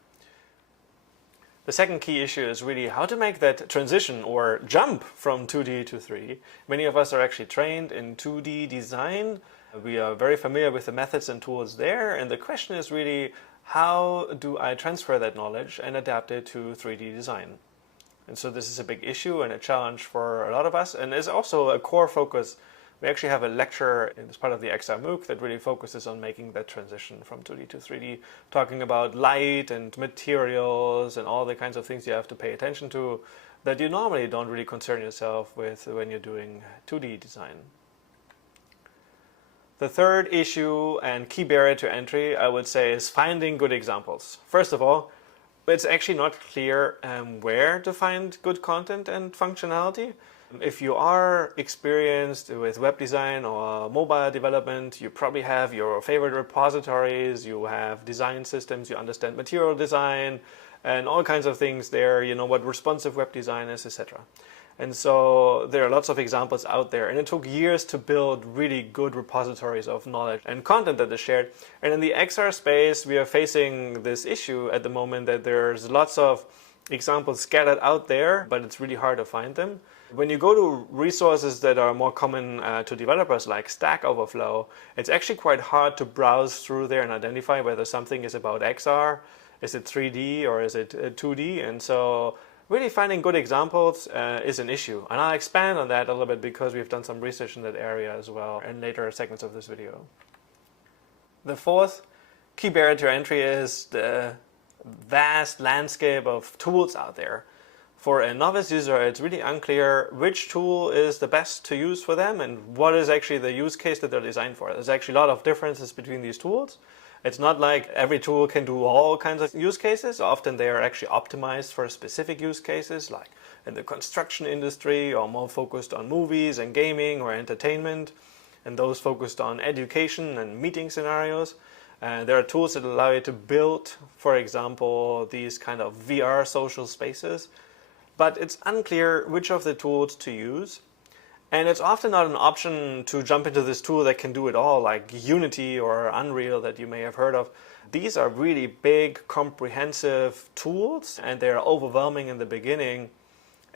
The second key issue is really how to make that transition or jump from 2D to 3D. Many of us are actually trained in 2D design. We are very familiar with the methods and tools there, and the question is really, how do I transfer that knowledge and adapt it to 3D design? And so this is a big issue and a challenge for a lot of us, and is also a core focus. We actually have a lecture as part of the XR MOOC that really focuses on making that transition from 2D to 3D, talking about light and materials and all the kinds of things you have to pay attention to that you normally don't really concern yourself with when you're doing 2D design. The third issue and key barrier to entry, I would say, is finding good examples. First of all, it's actually not clear where to find good content and functionality. If you are experienced with web design or mobile development, you probably have your favorite repositories, you have design systems, you understand material design and all kinds of things there, you know what responsive web design is, etc. And so there are lots of examples out there, and it took years to build really good repositories of knowledge and content that is shared. And in the XR space, we are facing this issue at the moment that there's lots of examples scattered out there, but it's really hard to find them. When you go to resources that are more common to developers like Stack Overflow, it's actually quite hard to browse through there and identify whether something is about XR, is it 3D or is it 2D, and so really finding good examples is an issue. And I'll expand on that a little bit because we've done some research in that area as well in later segments of this video. The fourth key barrier to entry is the vast landscape of tools out there. For a novice user, it's really unclear which tool is the best to use for them and what is actually the use case that they're designed for. There's actually a lot of differences between these tools. It's not like every tool can do all kinds of use cases. Often they are actually optimized for specific use cases, like in the construction industry, or more focused on movies and gaming or entertainment, and those focused on education and meeting scenarios. There are tools that allow you to build, for example, these kind of VR social spaces. But it's unclear which of the tools to use. And it's often not an option to jump into this tool that can do it all, like Unity or Unreal that you may have heard of. These are really big, comprehensive tools, and they're overwhelming in the beginning.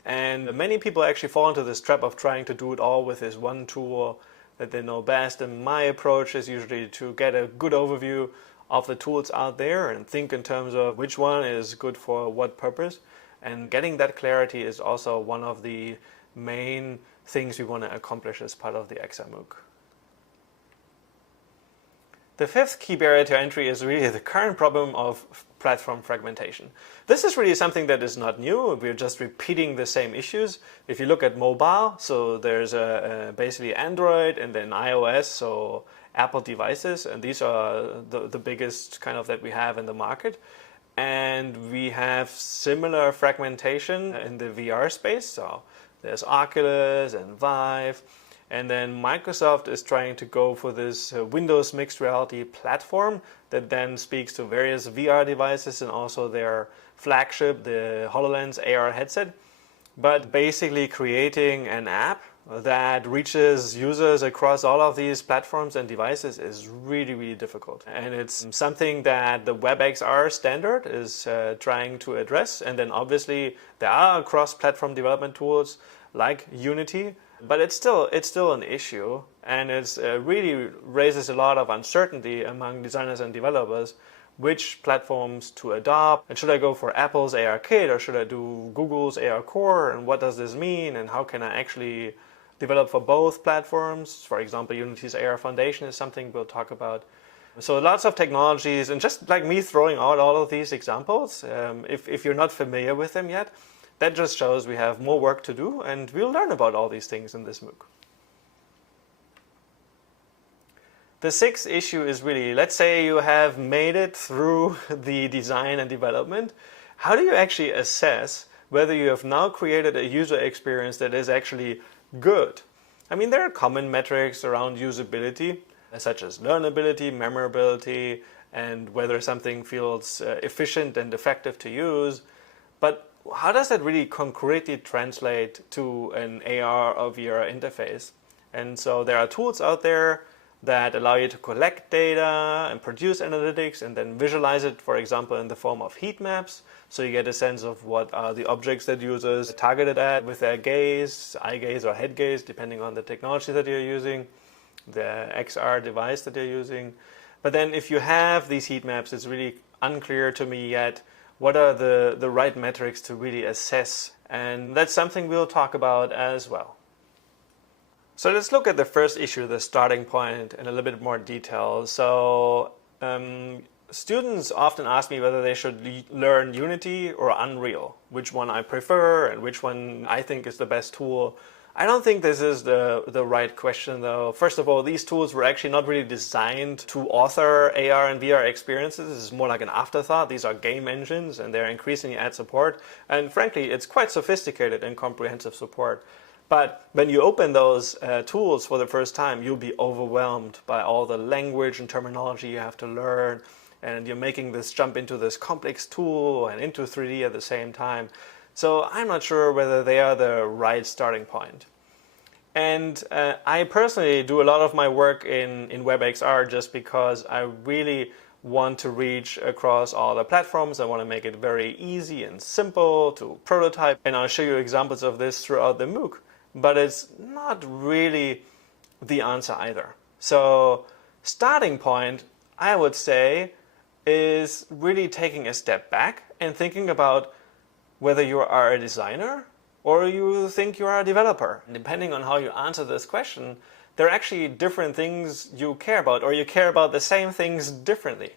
And many people actually fall into this trap of trying to do it all with this one tool that they know best. And my approach is usually to get a good overview of the tools out there and think in terms of which one is good for what purpose. And getting that clarity is also one of the main things we want to accomplish as part of the XR MOOC. The fifth key barrier to entry is really the current problem of platform fragmentation. This is really something that is not new. We're just repeating the same issues. If you look at mobile, so there's basically Android and then iOS, so Apple devices, and these are the biggest kind of that we have in the market. And we have similar fragmentation in the VR space. So there's Oculus and Vive. And then Microsoft is trying to go for this Windows mixed reality platform that then speaks to various VR devices and also their flagship, the HoloLens AR headset. But basically creating an app that reaches users across all of these platforms and devices is really, really difficult. And it's something that the WebXR standard is trying to address. And then obviously there are cross-platform development tools like Unity, but it's still an issue, and it's really raises a lot of uncertainty among designers and developers which platforms to adopt. And should I go for Apple's ARKit or should I do Google's AR Core? And what does this mean? And how can I actually develop for both platforms? For example, Unity's AR Foundation is something we'll talk about. So lots of technologies, and just like me throwing out all of these examples, if you're not familiar with them yet, that just shows we have more work to do, and we'll learn about all these things in this MOOC. The sixth issue is really, let's say you have made it through the design and development. How do you actually assess whether you have now created a user experience that is actually good? I mean, there are common metrics around usability, such as learnability, memorability, and whether something feels efficient and effective to use. But how does that really concretely translate to an AR or VR interface? And so there are tools out there that allow you to collect data and produce analytics and then visualize it, for example, in the form of heat maps. So you get a sense of what are the objects that users are targeted at with their gaze, eye gaze or head gaze, depending on the technology that you're using, the XR device that you're using. But then if you have these heat maps, it's really unclear to me yet what are the right metrics to really assess. And that's something we'll talk about as well. So let's look at the first issue, the starting point, in a little bit more detail. So students often ask me whether they should learn Unity or Unreal, which one I prefer and which one I think is the best tool. I don't think this is the right question, though. First of all, these tools were actually not really designed to author AR and VR experiences. This is more like an afterthought. These are game engines, and they're increasingly add support. And frankly, it's quite sophisticated and comprehensive support. But when you open those tools for the first time, you'll be overwhelmed by all the language and terminology you have to learn. And you're making this jump into this complex tool and into 3D at the same time. So I'm not sure whether they are the right starting point. And I personally do a lot of my work in WebXR just because I really want to reach across all the platforms. I want to make it very easy and simple to prototype. And I'll show you examples of this throughout the MOOC. But it's not really the answer either. So starting point, I would say, is really taking a step back and thinking about whether you are a designer or you think you are a developer. And depending on how you answer this question, there are actually different things you care about, or you care about the same things differently.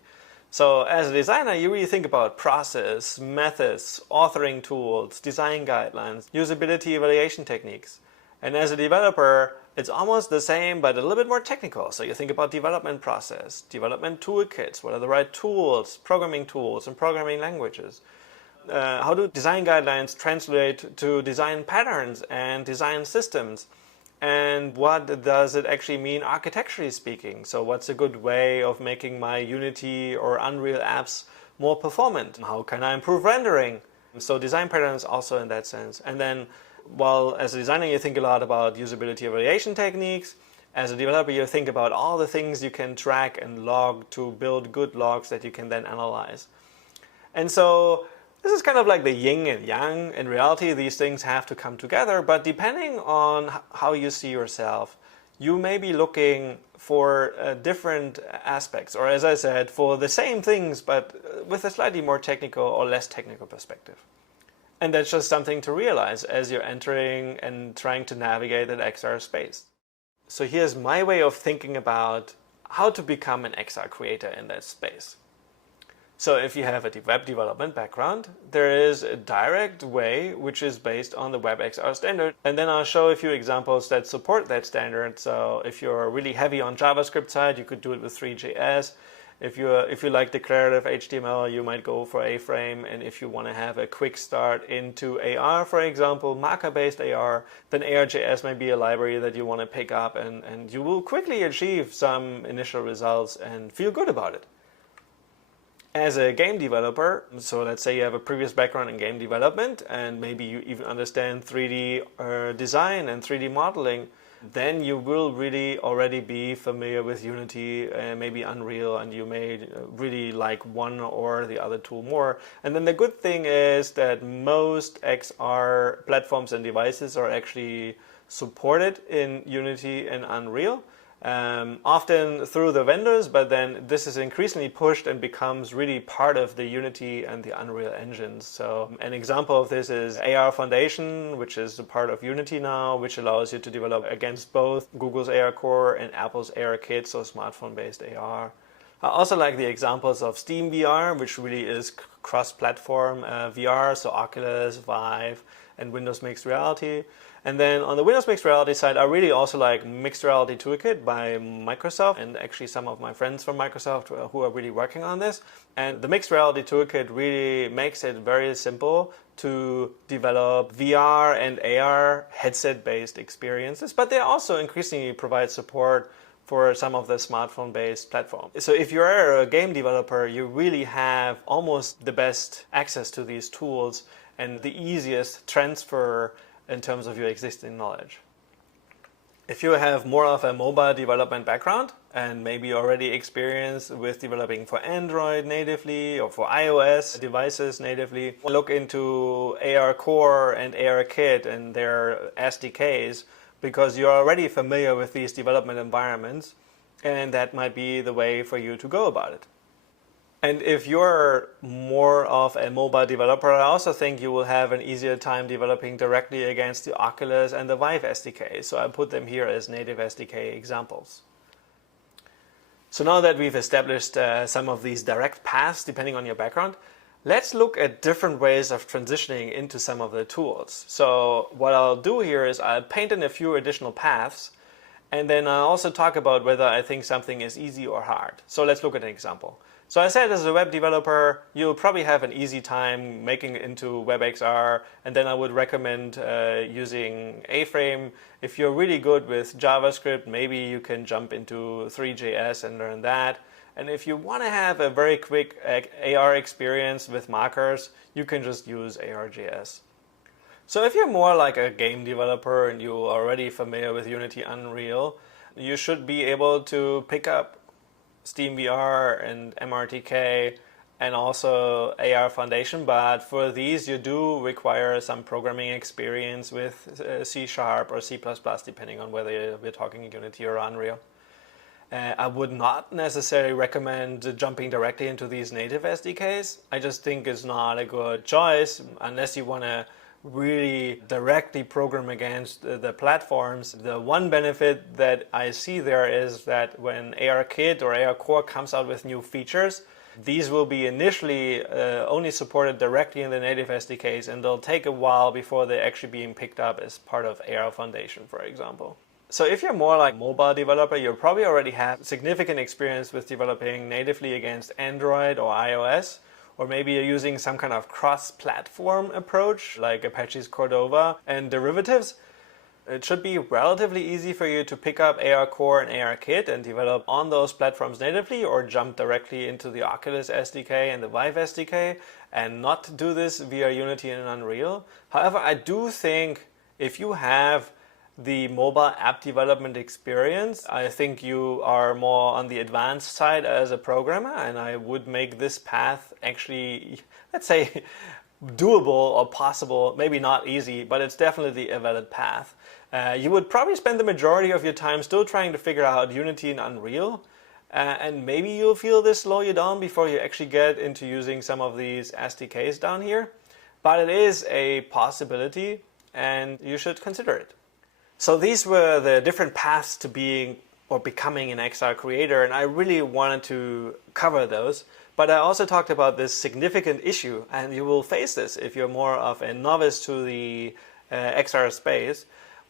So as a designer, you really think about process, methods, authoring tools, design guidelines, usability evaluation techniques. And as a developer, it's almost the same, but a little bit more technical. So you think about development process, development toolkits, what are the right tools, programming tools, and programming languages. How do design guidelines translate to design patterns and design systems? And what does it actually mean architecturally speaking? So what's a good way of making my Unity or Unreal apps more performant? How can I improve rendering? So design patterns also in that sense. And then, while as a designer you think a lot about usability evaluation techniques, as a developer you think about all the things you can track and log to build good logs that you can then analyze. And so this is kind of like the yin and yang. In reality, these things have to come together, but depending on how you see yourself, you may be looking for different aspects, or as I said, for the same things, but with a slightly more technical or less technical perspective. And that's just something to realize as you're entering and trying to navigate that XR space. So here's my way of thinking about how to become an XR creator in that space. So if you have a web development background, there is a direct way which is based on the WebXR standard. And then I'll show a few examples that support that standard. So if you're really heavy on JavaScript side, you could do it with Three.js. If you like declarative HTML, you might go for A-Frame. And if you want to have a quick start into AR, for example, marker-based AR, then AR.js may be a library that you want to pick up, and you will quickly achieve some initial results and feel good about it. As a game developer, so let's say you have a previous background in game development and maybe you even understand 3D design and 3D modeling, then you will really already be familiar with Unity and maybe Unreal, and you may really like one or the other tool more. And then the good thing is that most XR platforms and devices are actually supported in Unity and Unreal. Often through the vendors, but then this is increasingly pushed and becomes really part of the Unity and the Unreal engines. So an example of this is AR Foundation, which is a part of Unity now, which allows you to develop against both Google's AR Core and Apple's AR Kit, so smartphone-based AR. I also like the examples of Steam VR, which really is cross-platform VR, so Oculus, Vive, and Windows Mixed Reality. And then on the Windows Mixed Reality side, I really also like Mixed Reality Toolkit by Microsoft, and actually some of my friends from Microsoft who are really working on this. And the Mixed Reality Toolkit really makes it very simple to develop VR and AR headset-based experiences, but they also increasingly provide support for some of the smartphone-based platforms. So if you're a game developer, you really have almost the best access to these tools and the easiest transfer in terms of your existing knowledge. If you have more of a mobile development background and maybe already experience with developing for Android natively or for iOS devices natively, look into AR Core and AR Kit and their SDKs, because you're already familiar with these development environments, and that might be the way for you to go about it. And if you're more of a mobile developer, I also think you will have an easier time developing directly against the Oculus and the Vive SDK. So I put them here as native SDK examples. So now that we've established some of these direct paths depending on your background, let's look at different ways of transitioning into some of the tools. So what I'll do here is I'll paint in a few additional paths, and then I'll also talk about whether I think something is easy or hard. So let's look at an example. So I said as a web developer, you'll probably have an easy time making it into WebXR, and then I would recommend using A-Frame. If you're really good with JavaScript, maybe you can jump into Three.js and learn that. And if you want to have a very quick AR experience with markers, you can just use AR.js. So if you're more like a game developer and you're already familiar with Unity Unreal, you should be able to pick up SteamVR and MRTK and also AR Foundation, but for these you do require some programming experience with C# or C++, depending on whether we're talking Unity or Unreal. I would not necessarily recommend jumping directly into these native SDKs. I just think it's not a good choice unless you want to really directly program against the platforms. The one benefit that I see there is that when ARKit or ARCore comes out with new features, these will be initially only supported directly in the native SDKs, and they'll take a while before they're actually being picked up as part of AR Foundation, for example. So if you're more like a mobile developer, you probably already have significant experience with developing natively against Android or iOS, or maybe you're using some kind of cross-platform approach like Apache's Cordova and derivatives. It should be relatively easy for you to pick up ARCore and ARKit and develop on those platforms natively, or jump directly into the Oculus SDK and the Vive SDK and not do this via Unity and Unreal. However, I do think if you have the mobile app development experience, I think you are more on the advanced side as a programmer, and I would make this path actually, let's say, doable or possible. Maybe not easy, but it's definitely a valid path. You would probably spend the majority of your time still trying to figure out Unity and Unreal, and maybe you'll feel this slow you down before you actually get into using some of these SDKs down here. But it is a possibility, and you should consider it. So these were the different paths to being or becoming an XR creator, and I really wanted to cover those. But I also talked about this significant issue, and you will face this if you're more of a novice to the XR space,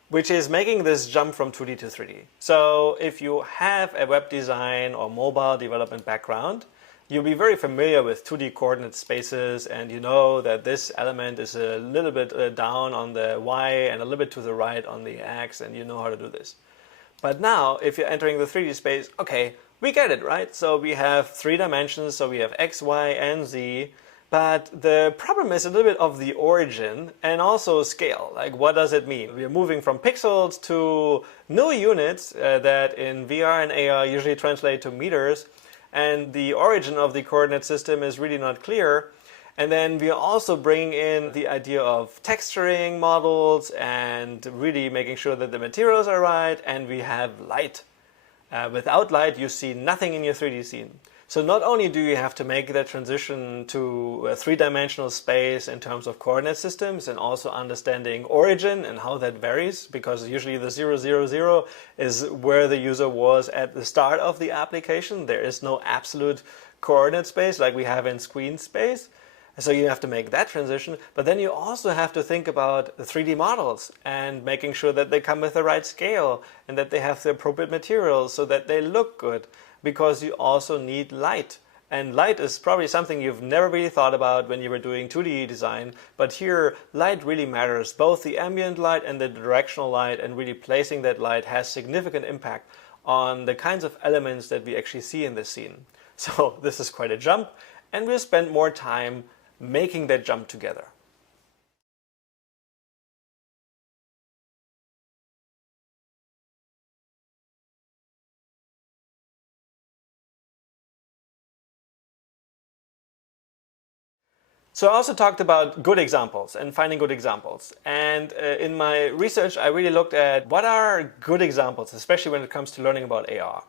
which is making this jump from 2D to 3D. So if you have a web design or mobile development background, you'll be very familiar with 2D coordinate spaces, and you know that this element is a little bit down on the Y and a little bit to the right on the X, and you know how to do this. But now, if you're entering the 3D space, okay, we get it, right? So we have 3 dimensions, so we have X, Y, and Z, but the problem is a little bit of the origin and also scale. Like, what does it mean? We're moving from pixels to new units that in VR and AR usually translate to meters, and the origin of the coordinate system is really not clear. And then we are also bringing in the idea of texturing models and really making sure that the materials are right, and we have light. Without light, you see nothing in your 3D scene. So not only do you have to make that transition to a 3-dimensional space in terms of coordinate systems and also understanding origin and how that varies, because usually the 0, 0, 0 is where the user was at the start of the application. There is no absolute coordinate space like we have in screen space. So you have to make that transition, but then you also have to think about the 3D models and making sure that they come with the right scale and that they have the appropriate materials so that they look good, because you also need light. And light is probably something you've never really thought about when you were doing 2D design, but here light really matters. Both the ambient light and the directional light, and really placing that light has significant impact on the kinds of elements that we actually see in this scene. So this is quite a jump, and we'll spend more time making that jump together. So I also talked about good examples and finding good examples. And in my research, I really looked at what are good examples, especially when it comes to learning about AR.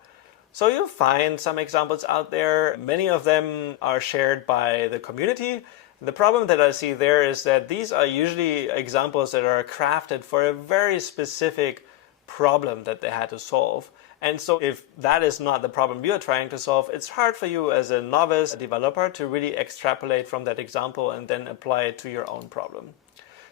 So you'll find some examples out there. Many of them are shared by the community. The problem that I see there is that these are usually examples that are crafted for a very specific problem that they had to solve. And so if that is not the problem you're trying to solve, it's hard for you as a novice developer to really extrapolate from that example and then apply it to your own problem.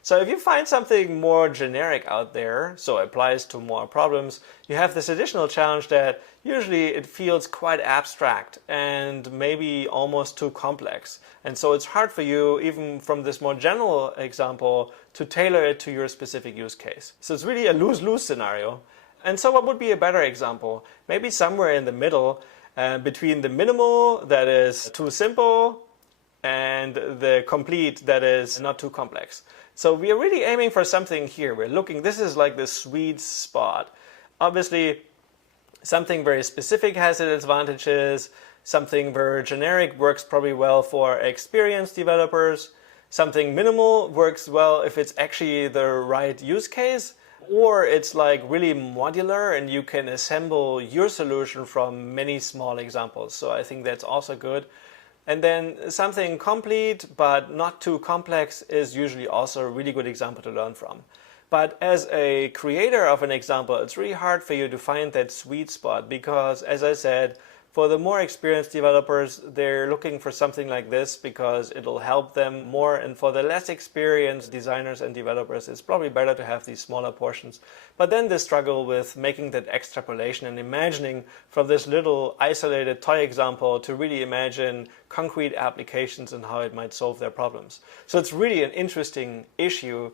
So if you find something more generic out there, so applies to more problems, you have this additional challenge that usually it feels quite abstract and maybe almost too complex. And so it's hard for you, even from this more general example, to tailor it to your specific use case. So it's really a lose-lose scenario. And so what would be a better example? Maybe somewhere in the middle, between the minimal that is too simple and the complete that is not too complex. So we are really aiming for something here. We're looking, this is like the sweet spot. Obviously, Something very specific has its advantages. Something very generic works probably well for experienced developers. Something minimal works well if it's actually the right use case, or it's like really modular and you can assemble your solution from many small examples. So I think that's also good. And then something complete but not too complex is usually also a really good example to learn from. But as a creator of an example, it's really hard for you to find that sweet spot because, as I said, for the more experienced developers, they're looking for something like this because it'll help them more. And for the less experienced designers and developers, it's probably better to have these smaller portions. But then they struggle with making that extrapolation and imagining from this little isolated toy example to really imagine concrete applications and how it might solve their problems. So it's really an interesting issue.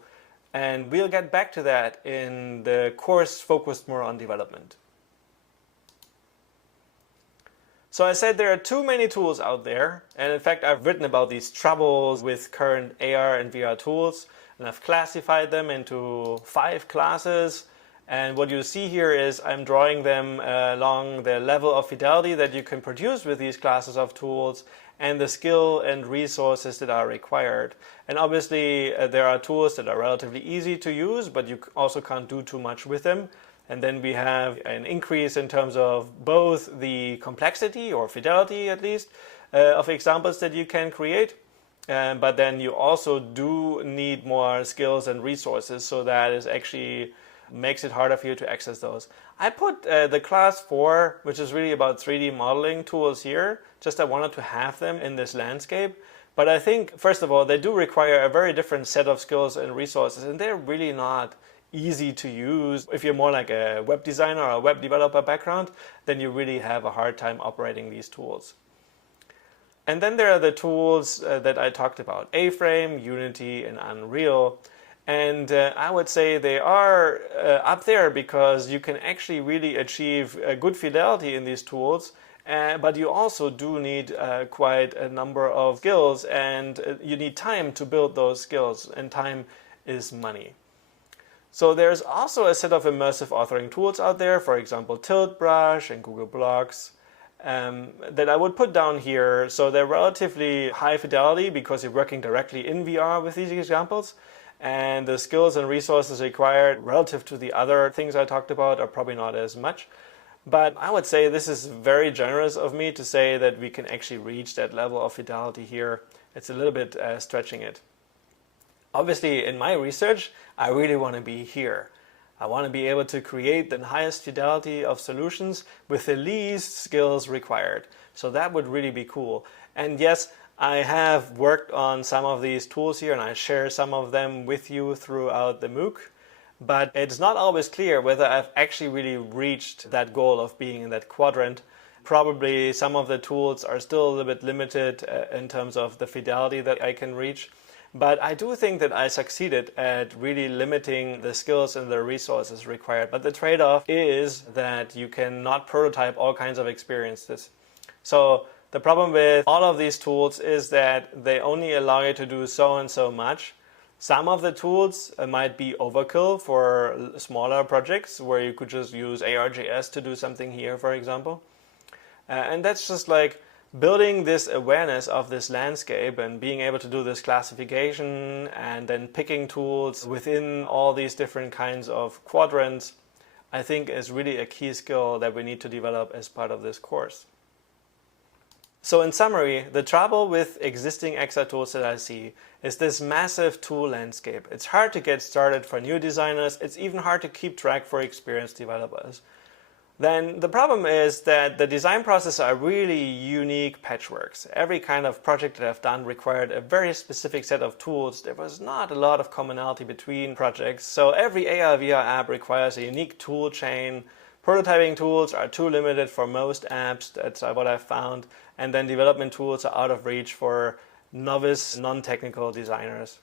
And we'll get back to that in the course focused more on development. So I said there are too many tools out there, and in fact I've written about these troubles with current AR and VR tools, and I've classified them into 5 classes. And what you see here is I'm drawing them along the level of fidelity that you can produce with these classes of tools and the skill and resources that are required. And obviously there are tools that are relatively easy to use, but you also can't do too much with them. And then we have an increase in terms of both the complexity or fidelity at least of examples that you can create. But then you also do need more skills and resources, so that is actually makes it harder for you to access those. I put the class 4, which is really about 3D modeling tools here, just I wanted to have them in this landscape. But I think, first of all, they do require a very different set of skills and resources, and they're really not easy to use. If you're more like a web designer or a web developer background, then you really have a hard time operating these tools. And then there are the tools that I talked about, A-Frame, Unity, and Unreal. And I would say they are up there because you can actually really achieve good fidelity in these tools, but you also do need quite a number of skills, and you need time to build those skills, and time is money. So there's also a set of immersive authoring tools out there, for example, Tilt Brush and Google Blocks, that I would put down here. So they're relatively high fidelity because you're working directly in VR with these examples. And the skills and resources required relative to the other things I talked about are probably not as much. But I would say this is very generous of me to say that we can actually reach that level of fidelity here. It's a little bit stretching it. Obviously, in my research, I really want to be here. I want to be able to create the highest fidelity of solutions with the least skills required. So that would really be cool. And yes, I have worked on some of these tools here, and I share some of them with you throughout the MOOC. But it's not always clear whether I've actually really reached that goal of being in that quadrant. Probably some of the tools are still a little bit limited in terms of the fidelity that I can reach. But I do think that I succeeded at really limiting the skills and the resources required. But the trade-off is that you cannot prototype all kinds of experiences. So the problem with all of these tools is that they only allow you to do so and so much. Some of the tools might be overkill for smaller projects where you could just use ARJS to do something here, for example. And that's just like building this awareness of this landscape and being able to do this classification and then picking tools within all these different kinds of quadrants, I think is really a key skill that we need to develop as part of this course. So in summary, the trouble with existing XR tools that I see is this massive tool landscape. It's hard to get started for new designers. It's even hard to keep track for experienced developers. Then the problem is that the design process are really unique patchworks. Every kind of project that I've done required a very specific set of tools. There was not a lot of commonality between projects. So every AR/VR app requires a unique tool chain. Prototyping tools are too limited for most apps. That's what I've found. And then development tools are out of reach for novice, non-technical designers.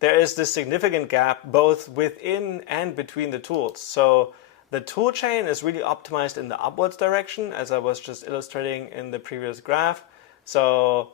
There is this significant gap both within and between the tools. So the tool chain is really optimized in the upwards direction, as I was just illustrating in the previous graph. So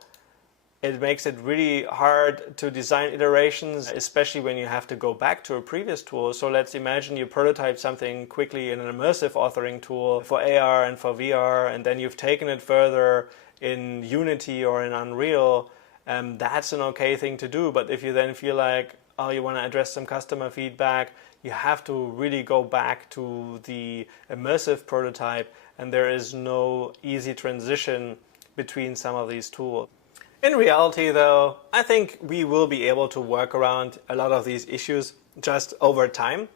It makes it really hard to design iterations, especially when you have to go back to a previous tool. So let's imagine you prototype something quickly in an immersive authoring tool for AR and for VR, and then you've taken it further in Unity or in Unreal. That's an okay thing to do. But if you then feel like, oh, you want to address some customer feedback, you have to really go back to the immersive prototype, and there is no easy transition between some of these tools. In reality, though, I think we will be able to work around a lot of these issues just over time.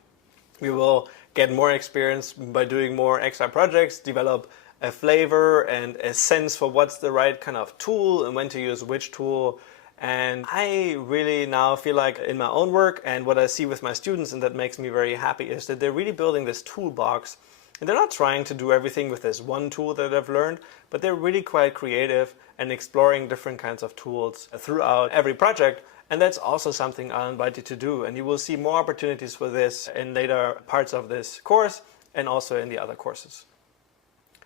We will get more experience by doing more XR projects, develop a flavor and a sense for what's the right kind of tool and when to use which tool. And I really now feel like in my own work and what I see with my students, and that makes me very happy, is that they're really building this toolbox. And they're not trying to do everything with this one tool that I've learned, but they're really quite creative and exploring different kinds of tools throughout every project. And that's also something I'll invite you to do. And you will see more opportunities for this in later parts of this course and also in the other courses.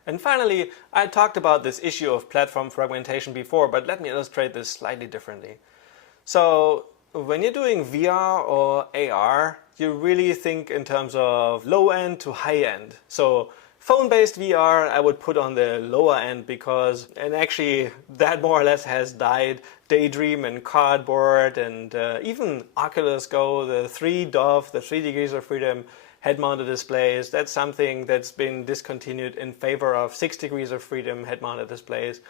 And finally, I talked about this issue of platform fragmentation before, but let me illustrate this slightly differently. So when you're doing VR or AR, you really think in terms of low end to high end. So phone-based VR I would put on the lower end because, and actually that more or less has died. Daydream and Cardboard and even Oculus Go, the 3DOF, the 3 degrees of freedom head-mounted displays, that's something that's been discontinued in favor of 6 degrees of freedom head-mounted displays.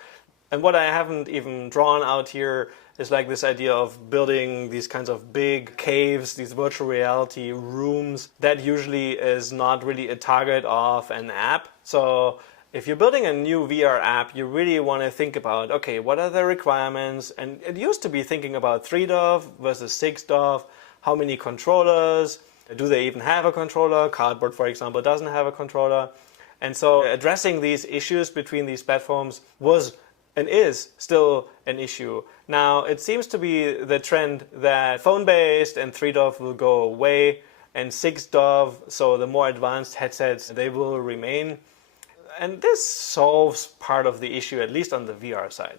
And what I haven't even drawn out here is like this idea of building these kinds of big caves, these virtual reality rooms. That usually is not really a target of an app. So if you're building a new VR app, you really want to think about, okay, what are the requirements? And it used to be thinking about 3DOF versus 6DOF, how many controllers, do they even have a controller? Cardboard, for example, doesn't have a controller. And so addressing these issues between these platforms was and is still an issue. Now, it seems to be the trend that phone-based and 3DOF will go away, and 6DOF, so the more advanced headsets, they will remain. And this solves part of the issue, at least on the VR side.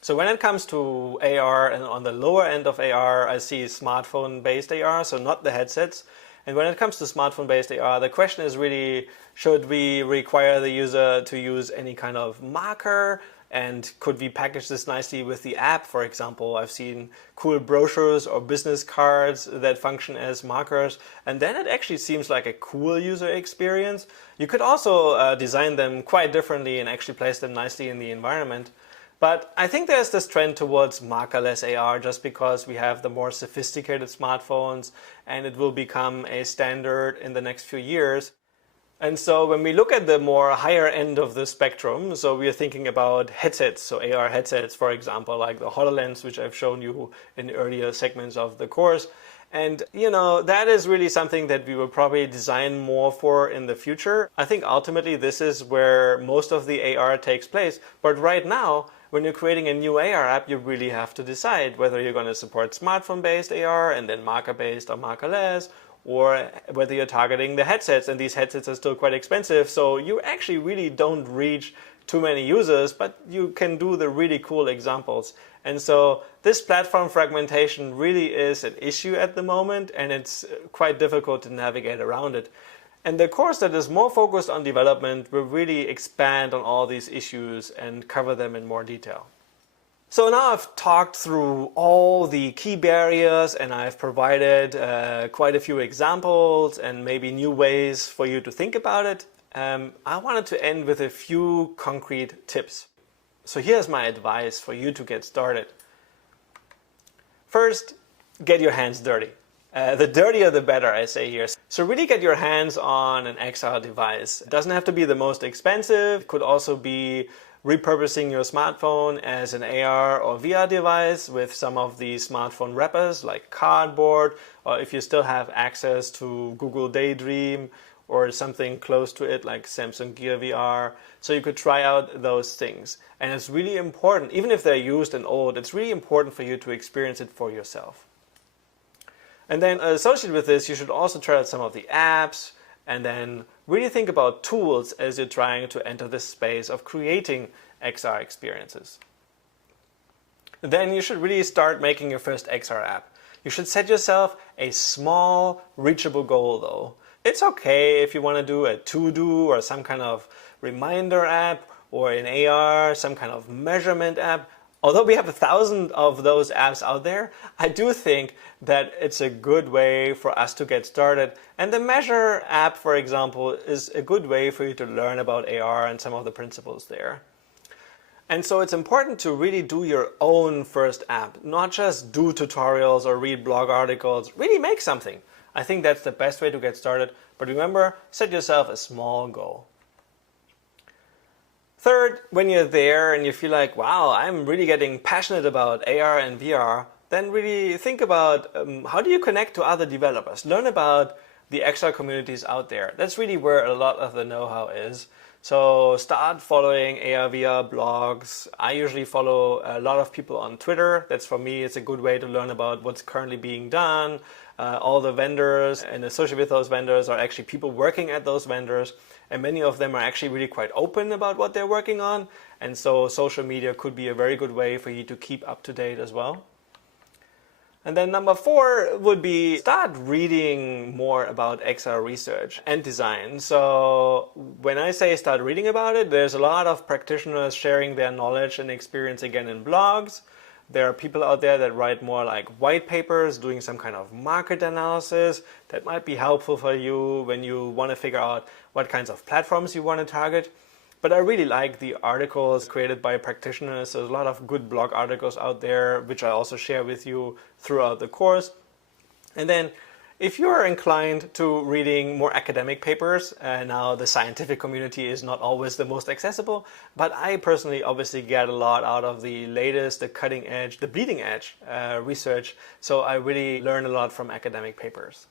So when it comes to AR, and on the lower end of AR, I see smartphone-based AR, so not the headsets. And when it comes to smartphone-based AR, the question is really, should we require the user to use any kind of marker? And could we package this nicely with the app? For example, I've seen cool brochures or business cards that function as markers, and then it actually seems like a cool user experience. You could also design them quite differently and actually place them nicely in the environment. But I think there's this trend towards markerless AR just because we have the more sophisticated smartphones and it will become a standard in the next few years. And so when we look at the more higher end of the spectrum, so we are thinking about headsets, so AR headsets, for example, like the HoloLens, which I've shown you in earlier segments of the course. And, you know, that is really something that we will probably design more for in the future. I think ultimately this is where most of the AR takes place. But right now, when you're creating a new AR app, you really have to decide whether you're going to support smartphone-based AR and then marker-based or markerless, or whether you're targeting the headsets, and these headsets are still quite expensive, so you actually really don't reach too many users, but you can do the really cool examples. And so this platform fragmentation really is an issue at the moment, and it's quite difficult to navigate around it. And the course that is more focused on development will really expand on all these issues and cover them in more detail. So now I've talked through all the key barriers and I've provided quite a few examples and maybe new ways for you to think about it. I wanted to end with a few concrete tips. So here's my advice for you to get started. First, get your hands dirty. The dirtier the better, I say here. So really get your hands on an XR device. It doesn't have to be the most expensive. It could also be repurposing your smartphone as an AR or VR device with some of the smartphone wrappers like Cardboard, or if you still have access to Google Daydream or something close to it like Samsung Gear VR. So you could try out those things. And it's really important, even if they're used and old, it's really important for you to experience it for yourself. And then associated with this, you should also try out some of the apps and then really think about tools as you're trying to enter this space of creating XR experiences. then you should really start making your first XR app. You should set yourself a small, reachable goal though. It's okay if you want to do a to-do or some kind of reminder app, or in AR, some kind of measurement app. Although we have 1,000 of those apps out there, I do think that it's a good way for us to get started. And the Measure app, for example, is a good way for you to learn about AR and some of the principles there. And so it's important to really do your own first app, not just do tutorials or read blog articles. Really make something. I think that's the best way to get started. But remember, set yourself a small goal. Third, when you're there and you feel like, wow, I'm really getting passionate about AR and VR, then really think about how do you connect to other developers? Learn about the XR communities out there. That's really where a lot of the know-how is. So start following AR, VR blogs. I usually follow a lot of people on Twitter. That's, for me, it's a good way to learn about what's currently being done. All the vendors and associated with those vendors are actually people working at those vendors. And many of them are actually really quite open about what they're working on. And so social media could be a very good way for you to keep up to date as well. And then number 4 would be start reading more about XR research and design. So when I say start reading about it, there's a lot of practitioners sharing their knowledge and experience again in blogs. There are people out there that write more like white papers, doing some kind of market analysis that might be helpful for you when you want to figure out what kinds of platforms you want to target. But I really like the articles created by practitioners. There's a lot of good blog articles out there, which I also share with you throughout the course. And then if you're inclined to reading more academic papers, now the scientific community is not always the most accessible, but I personally obviously get a lot out of the latest, the cutting edge, the bleeding edge research. So I really learn a lot from academic papers.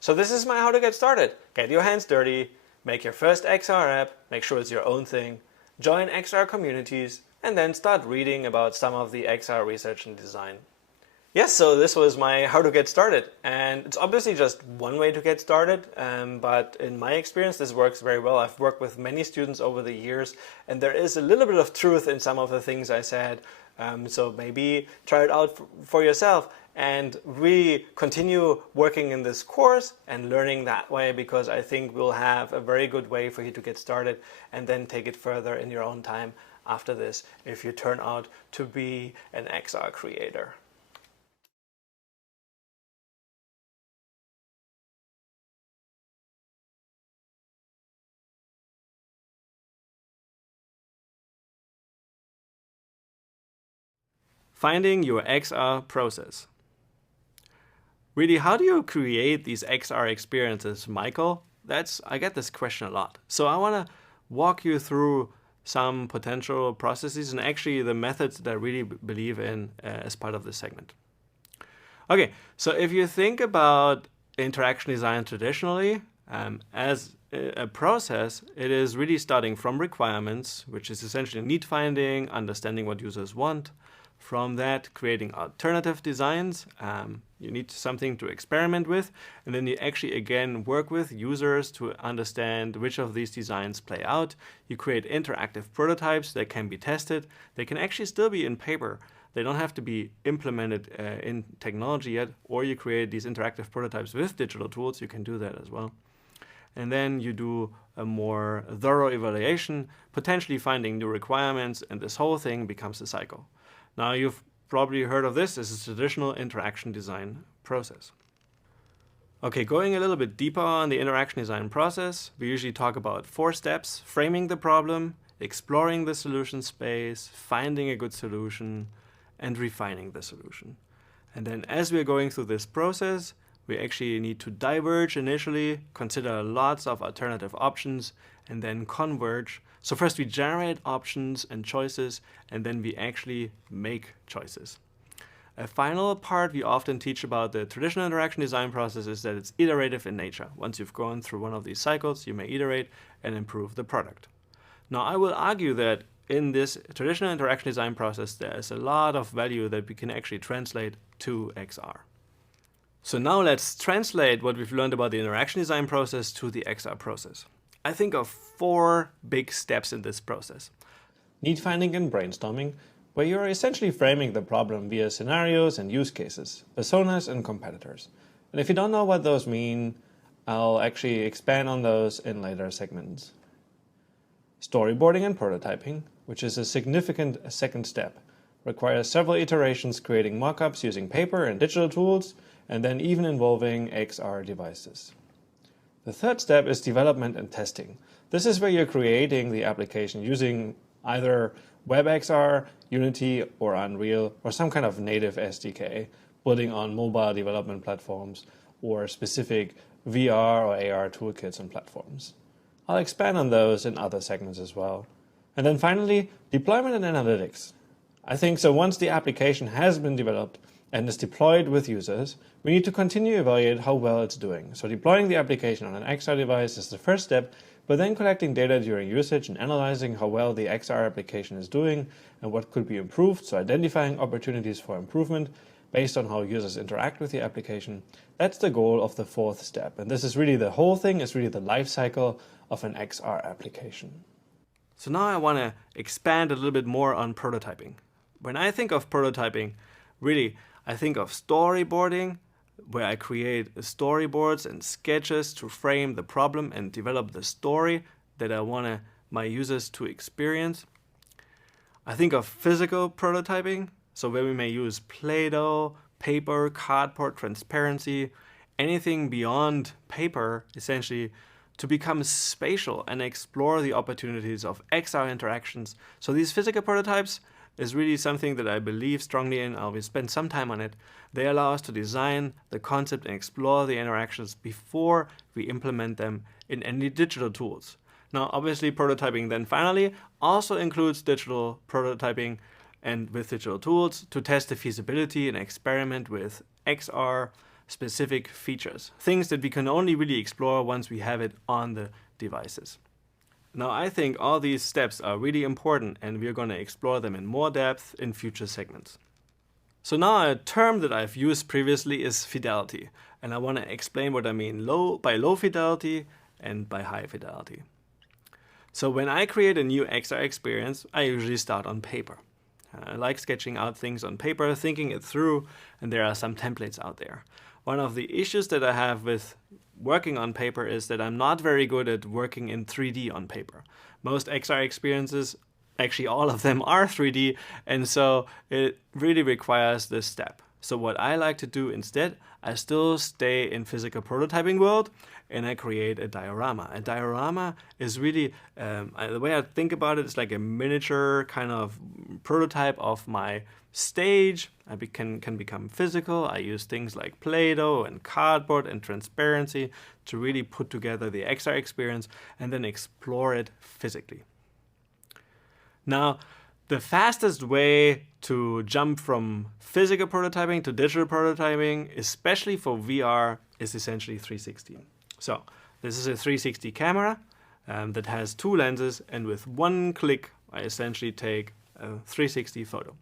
So this is my how to get started. Get your hands dirty, make your first XR app, make sure it's your own thing, join XR communities, and then start reading about some of the XR research and design. Yes, so this was my how to get started, and it's obviously just one way to get started, but in my experience this works very well. I've worked with many students over the years, and there is a little bit of truth in some of the things I said, so maybe try it out for yourself and really continue working in this course and learning that way, because I think we'll have a very good way for you to get started and then take it further in your own time after this if you turn out to be an XR creator. Finding your XR process. Really, how do you create these XR experiences, Michael? I get this question a lot. So I want to walk you through some potential processes and actually the methods that I really believe in as part of this segment. Okay, so if you think about interaction design traditionally as a process, it is really starting from requirements, which is essentially need finding, understanding what users want. From that, creating alternative designs. You need something to experiment with, and then you actually again work with users to understand which of these designs play out. You create interactive prototypes that can be tested. They can actually still be in paper. They don't have to be implemented in technology yet, or you create these interactive prototypes with digital tools. You can do that as well. And then you do a more thorough evaluation, potentially finding new requirements, and this whole thing becomes a cycle. Now, you've probably heard of this as a traditional interaction design process. Okay, going a little bit deeper on the interaction design process, we usually talk about 4 steps: framing the problem, exploring the solution space, finding a good solution, and refining the solution. And then as we're going through this process, we actually need to diverge initially, consider lots of alternative options, and then converge. So first we generate options and choices, and then we actually make choices. A final part we often teach about the traditional interaction design process is that it's iterative in nature. Once you've gone through one of these cycles, you may iterate and improve the product. Now, I will argue that in this traditional interaction design process, there is a lot of value that we can actually translate to XR. So now let's translate what we've learned about the interaction design process to the XR process. I think of 4 big steps in this process. Need finding and brainstorming, where you are essentially framing the problem via scenarios and use cases, personas and competitors. And if you don't know what those mean, I'll actually expand on those in later segments. Storyboarding and prototyping, which is a significant second step, requires several iterations creating mockups using paper and digital tools, and then even involving XR devices. The third step is development and testing. This is where you're creating the application using either WebXR, Unity, or Unreal, or some kind of native SDK, building on mobile development platforms or specific VR or AR toolkits and platforms. I'll expand on those in other segments as well. And then finally, deployment and analytics. I think so once the application has been developed and is deployed with users, we need to continue to evaluate how well it's doing. So deploying the application on an XR device is the first step, but then collecting data during usage and analyzing how well the XR application is doing and what could be improved, so identifying opportunities for improvement based on how users interact with the application. That's the goal of the fourth step. And this is really the whole thing, is really the life cycle of an XR application. So now I want to expand a little bit more on prototyping. When I think of prototyping, really, I think of storyboarding, where I create storyboards and sketches to frame the problem and develop the story that I want my users to experience. I think of physical prototyping, so where we may use Play-Doh, paper, cardboard, transparency, anything beyond paper, essentially, to become spatial and explore the opportunities of XR interactions. So these physical prototypes is really something that I believe strongly in. I will spend some time on it. They allow us to design the concept and explore the interactions before we implement them in any digital tools. Now, obviously, prototyping then finally also includes digital prototyping and with digital tools to test the feasibility and experiment with XR specific features, things that we can only really explore once we have it on the devices. Now, I think all these steps are really important and we're going to explore them in more depth in future segments. So now a term that I've used previously is fidelity, and I want to explain what I mean by low fidelity and by high fidelity. So when I create a new XR experience, I usually start on paper. I like sketching out things on paper, thinking it through, and there are some templates out there. One of the issues that I have with working on paper is that I'm not very good at working in 3D on paper. Most XR experiences, actually all of them, are 3D, and so it really requires this step. So what I like to do instead, I still stay in physical prototyping world and I create a diorama. A diorama is really, the way I think about it, is like a miniature kind of prototype of my stage. I can become physical. I use things like Play-Doh and cardboard and transparency to really put together the XR experience and then explore it physically. Now, the fastest way to jump from physical prototyping to digital prototyping, especially for VR, is essentially 360. So this is a 360 camera that has two lenses, and with one click, I essentially take a 360 photo.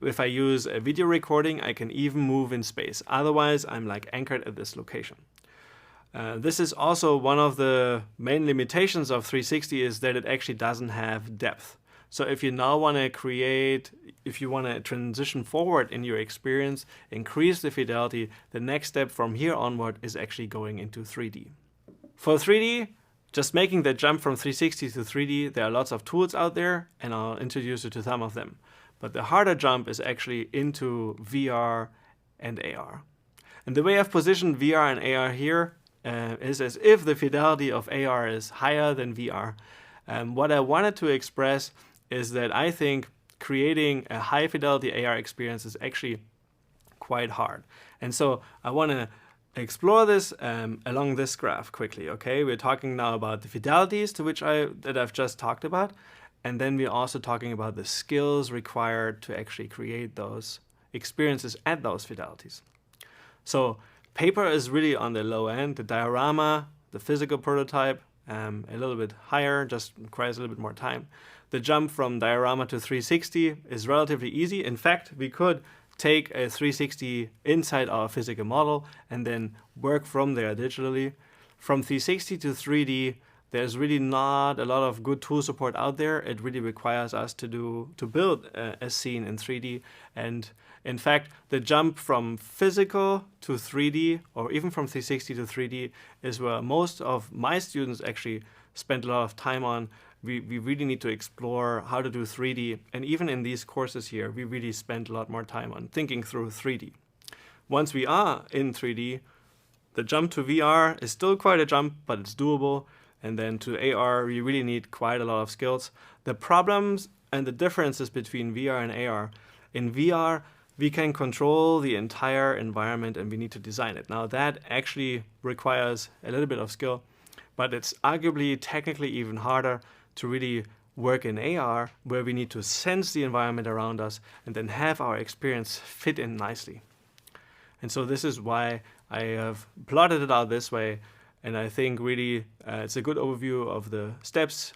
If I use a video recording, I can even move in space. Otherwise, I'm like anchored at this location. This is also one of the main limitations of 360 is that it actually doesn't have depth. So if you now want to create, if you want to transition forward in your experience, increase the fidelity, the next step from here onward is actually going into 3D. For 3D, just making the jump from 360 to 3D, there are lots of tools out there, and I'll introduce you to some of them. But the harder jump is actually into VR and AR. And the way I've positioned VR and AR here is as if the fidelity of AR is higher than VR. What I wanted to express is that I think creating a high fidelity AR experience is actually quite hard. And so I want to explore this along this graph quickly. Okay, we're talking now about the fidelities to which I've just talked about, and then we're also talking about the skills required to actually create those experiences at those fidelities. So paper is really on the low end. The diorama, the physical prototype, a little bit higher, just requires a little bit more time. The jump from diorama to 360 is relatively easy. In fact, we could take a 360 inside our physical model and then work from there digitally. From 360 to 3D, there's really not a lot of good tool support out there. It really requires us to build a scene in 3D. And in fact, the jump from physical to 3D, or even from 360 to 3D, is where most of my students actually spend a lot of time on. We really need to explore how to do 3D. And even in these courses here, we really spend a lot more time on thinking through 3D. Once we are in 3D, the jump to VR is still quite a jump, but it's doable. And then to AR, we really need quite a lot of skills. The problems and the differences between VR and AR: in VR, we can control the entire environment and we need to design it. Now that actually requires a little bit of skill, but it's arguably technically even harder to really work in AR, where we need to sense the environment around us and then have our experience fit in nicely. And so this is why I have plotted it out this way. And I think really it's a good overview of the steps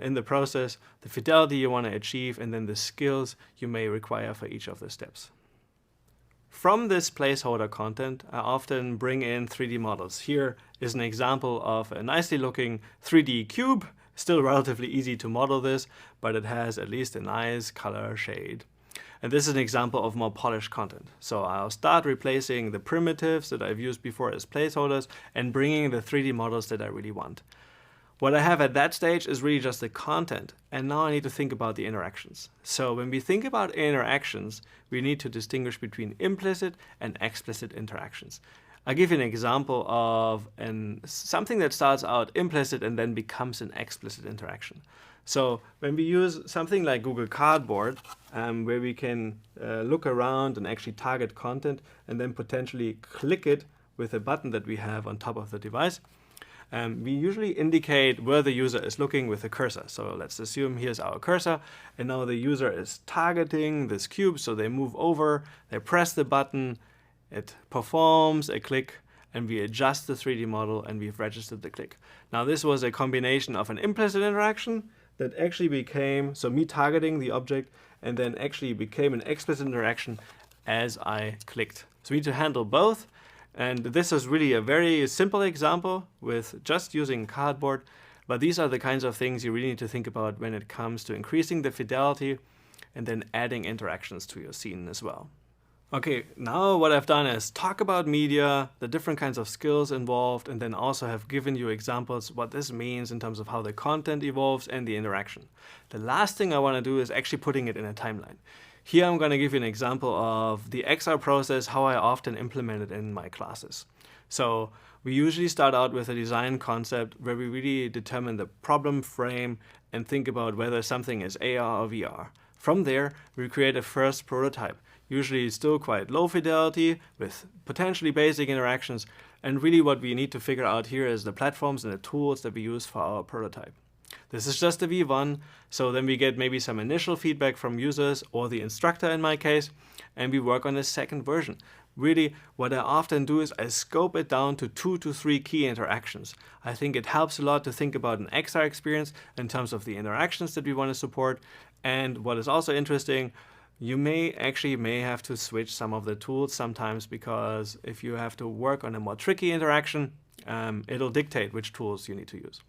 in the process, the fidelity you want to achieve, and then the skills you may require for each of the steps. From this placeholder content, I often bring in 3D models. Here is an example of a nicely looking 3D cube. Still relatively easy to model this, but it has at least a nice color shade. And this is an example of more polished content. So I'll start replacing the primitives that I've used before as placeholders and bringing the 3D models that I really want. What I have at that stage is really just the content, and now I need to think about the interactions. So when we think about interactions, we need to distinguish between implicit and explicit interactions. I'll give you an example of something that starts out implicit and then becomes an explicit interaction. So when we use something like Google Cardboard, where we can look around and actually target content and then potentially click it with a button that we have on top of the device, we usually indicate where the user is looking with a cursor. So let's assume here's our cursor, and now the user is targeting this cube, so they move over, they press the button, it performs a click, and we adjust the 3D model and we've registered the click. Now this was a combination of an implicit interaction that actually became, so me targeting the object, and then actually became an explicit interaction as I clicked. So we need to handle both, and this is really a very simple example with just using cardboard, but these are the kinds of things you really need to think about when it comes to increasing the fidelity and then adding interactions to your scene as well. Okay, now what I've done is talk about media, the different kinds of skills involved, and then also have given you examples what this means in terms of how the content evolves and the interaction. The last thing I want to do is actually putting it in a timeline. Here I'm going to give you an example of the XR process, how I often implement it in my classes. So we usually start out with a design concept where we really determine the problem frame and think about whether something is AR or VR. From there, we create a first prototype, usually still quite low fidelity with potentially basic interactions, and really what we need to figure out here is the platforms and the tools that we use for our prototype. This is just a V1, so then we get maybe some initial feedback from users or the instructor in my case, and we work on a second version. Really, what I often do is I scope it down to 2 to 3 key interactions. I think it helps a lot to think about an XR experience in terms of the interactions that we want to support. And what is also interesting, you may have to switch some of the tools sometimes, because if you have to work on a more tricky interaction, it'll dictate which tools you need to use.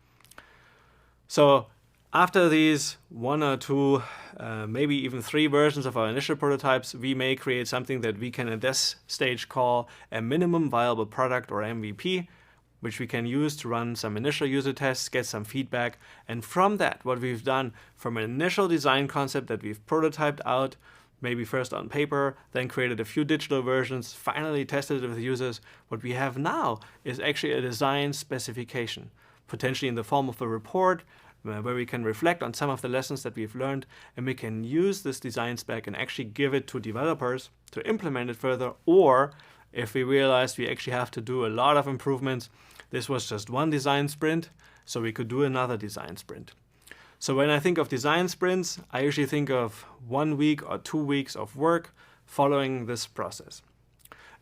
So after these 1 or 2, maybe even 3 versions of our initial prototypes, we may create something that we can at this stage call a minimum viable product, or MVP, which we can use to run some initial user tests, get some feedback. And from that, what we've done from an initial design concept that we've prototyped out, maybe first on paper, then created a few digital versions, finally tested it with users, what we have now is actually a design specification, potentially in the form of a report, where we can reflect on some of the lessons that we've learned, and we can use this design spec and actually give it to developers to implement it further. Or if we realize we actually have to do a lot of improvements, this was just one design sprint, so we could do another design sprint. So when I think of design sprints, I usually think of 1 week or 2 weeks of work following this process.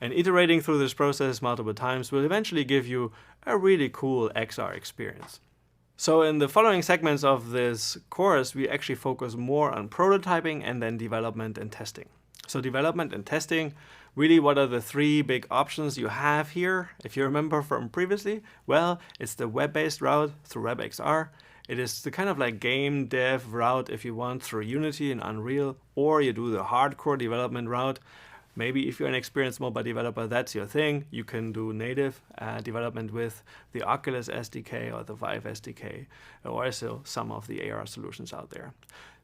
And iterating through this process multiple times will eventually give you a really cool XR experience. So in the following segments of this course, we actually focus more on prototyping and then development and testing. So development and testing, really, what are the three big options you have here? If you remember from previously, well, it's the web-based route through WebXR. It is the kind of like game dev route if you want through Unity and Unreal, or you do the hardcore development route. Maybe if you're an experienced mobile developer, that's your thing. You can do native development with the Oculus SDK or the Vive SDK, or also some of the AR solutions out there.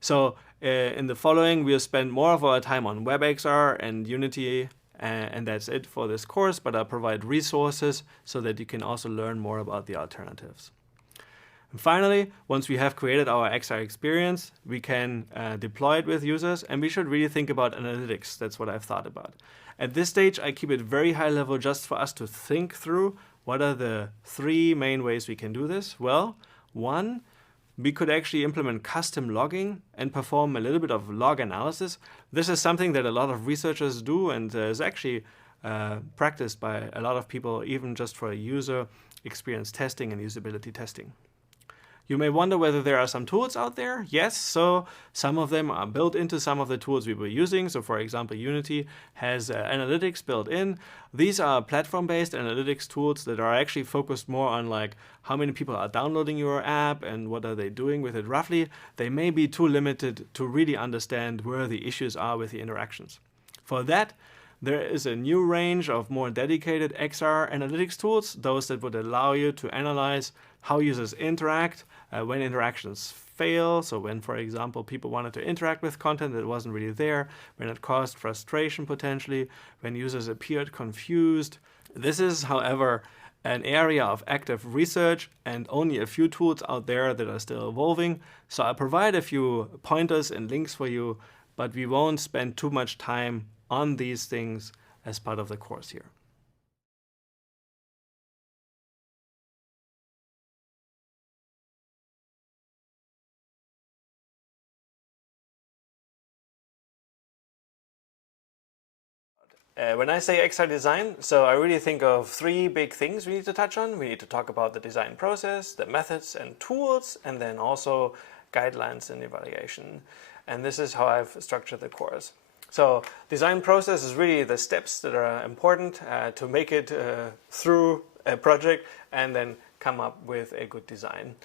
So in the following, we'll spend more of our time on WebXR and Unity, and that's it for this course, but I'll provide resources so that you can also learn more about the alternatives. And finally, once we have created our XR experience, we can deploy it with users, and we should really think about analytics. That's what I've thought about. At this stage, I keep it very high level just for us to think through what are the three main ways we can do this. Well, one, we could actually implement custom logging and perform a little bit of log analysis. This is something that a lot of researchers do and is actually practiced by a lot of people, even just for user experience testing and usability testing. You may wonder whether there are some tools out there. Yes, so some of them are built into some of the tools we were using. So for example, Unity has analytics built in. These are platform-based analytics tools that are actually focused more on like how many people are downloading your app and what are they doing with it roughly. They may be too limited to really understand where the issues are with the interactions. For that, there is a new range of more dedicated XR analytics tools, those that would allow you to analyze how users interact when interactions fail. So when, for example, people wanted to interact with content that wasn't really there, when it caused frustration potentially, when users appeared confused. This is, however, an area of active research and only a few tools out there that are still evolving. So I'll provide a few pointers and links for you, but we won't spend too much time on these things as part of the course here. When I say XR design, so I really think of three big things we need to touch on. We need to talk about the design process, the methods and tools, and then also guidelines and evaluation. And this is how I've structured the course. So design process is really the steps that are important to make it through a project and then come up with a good design.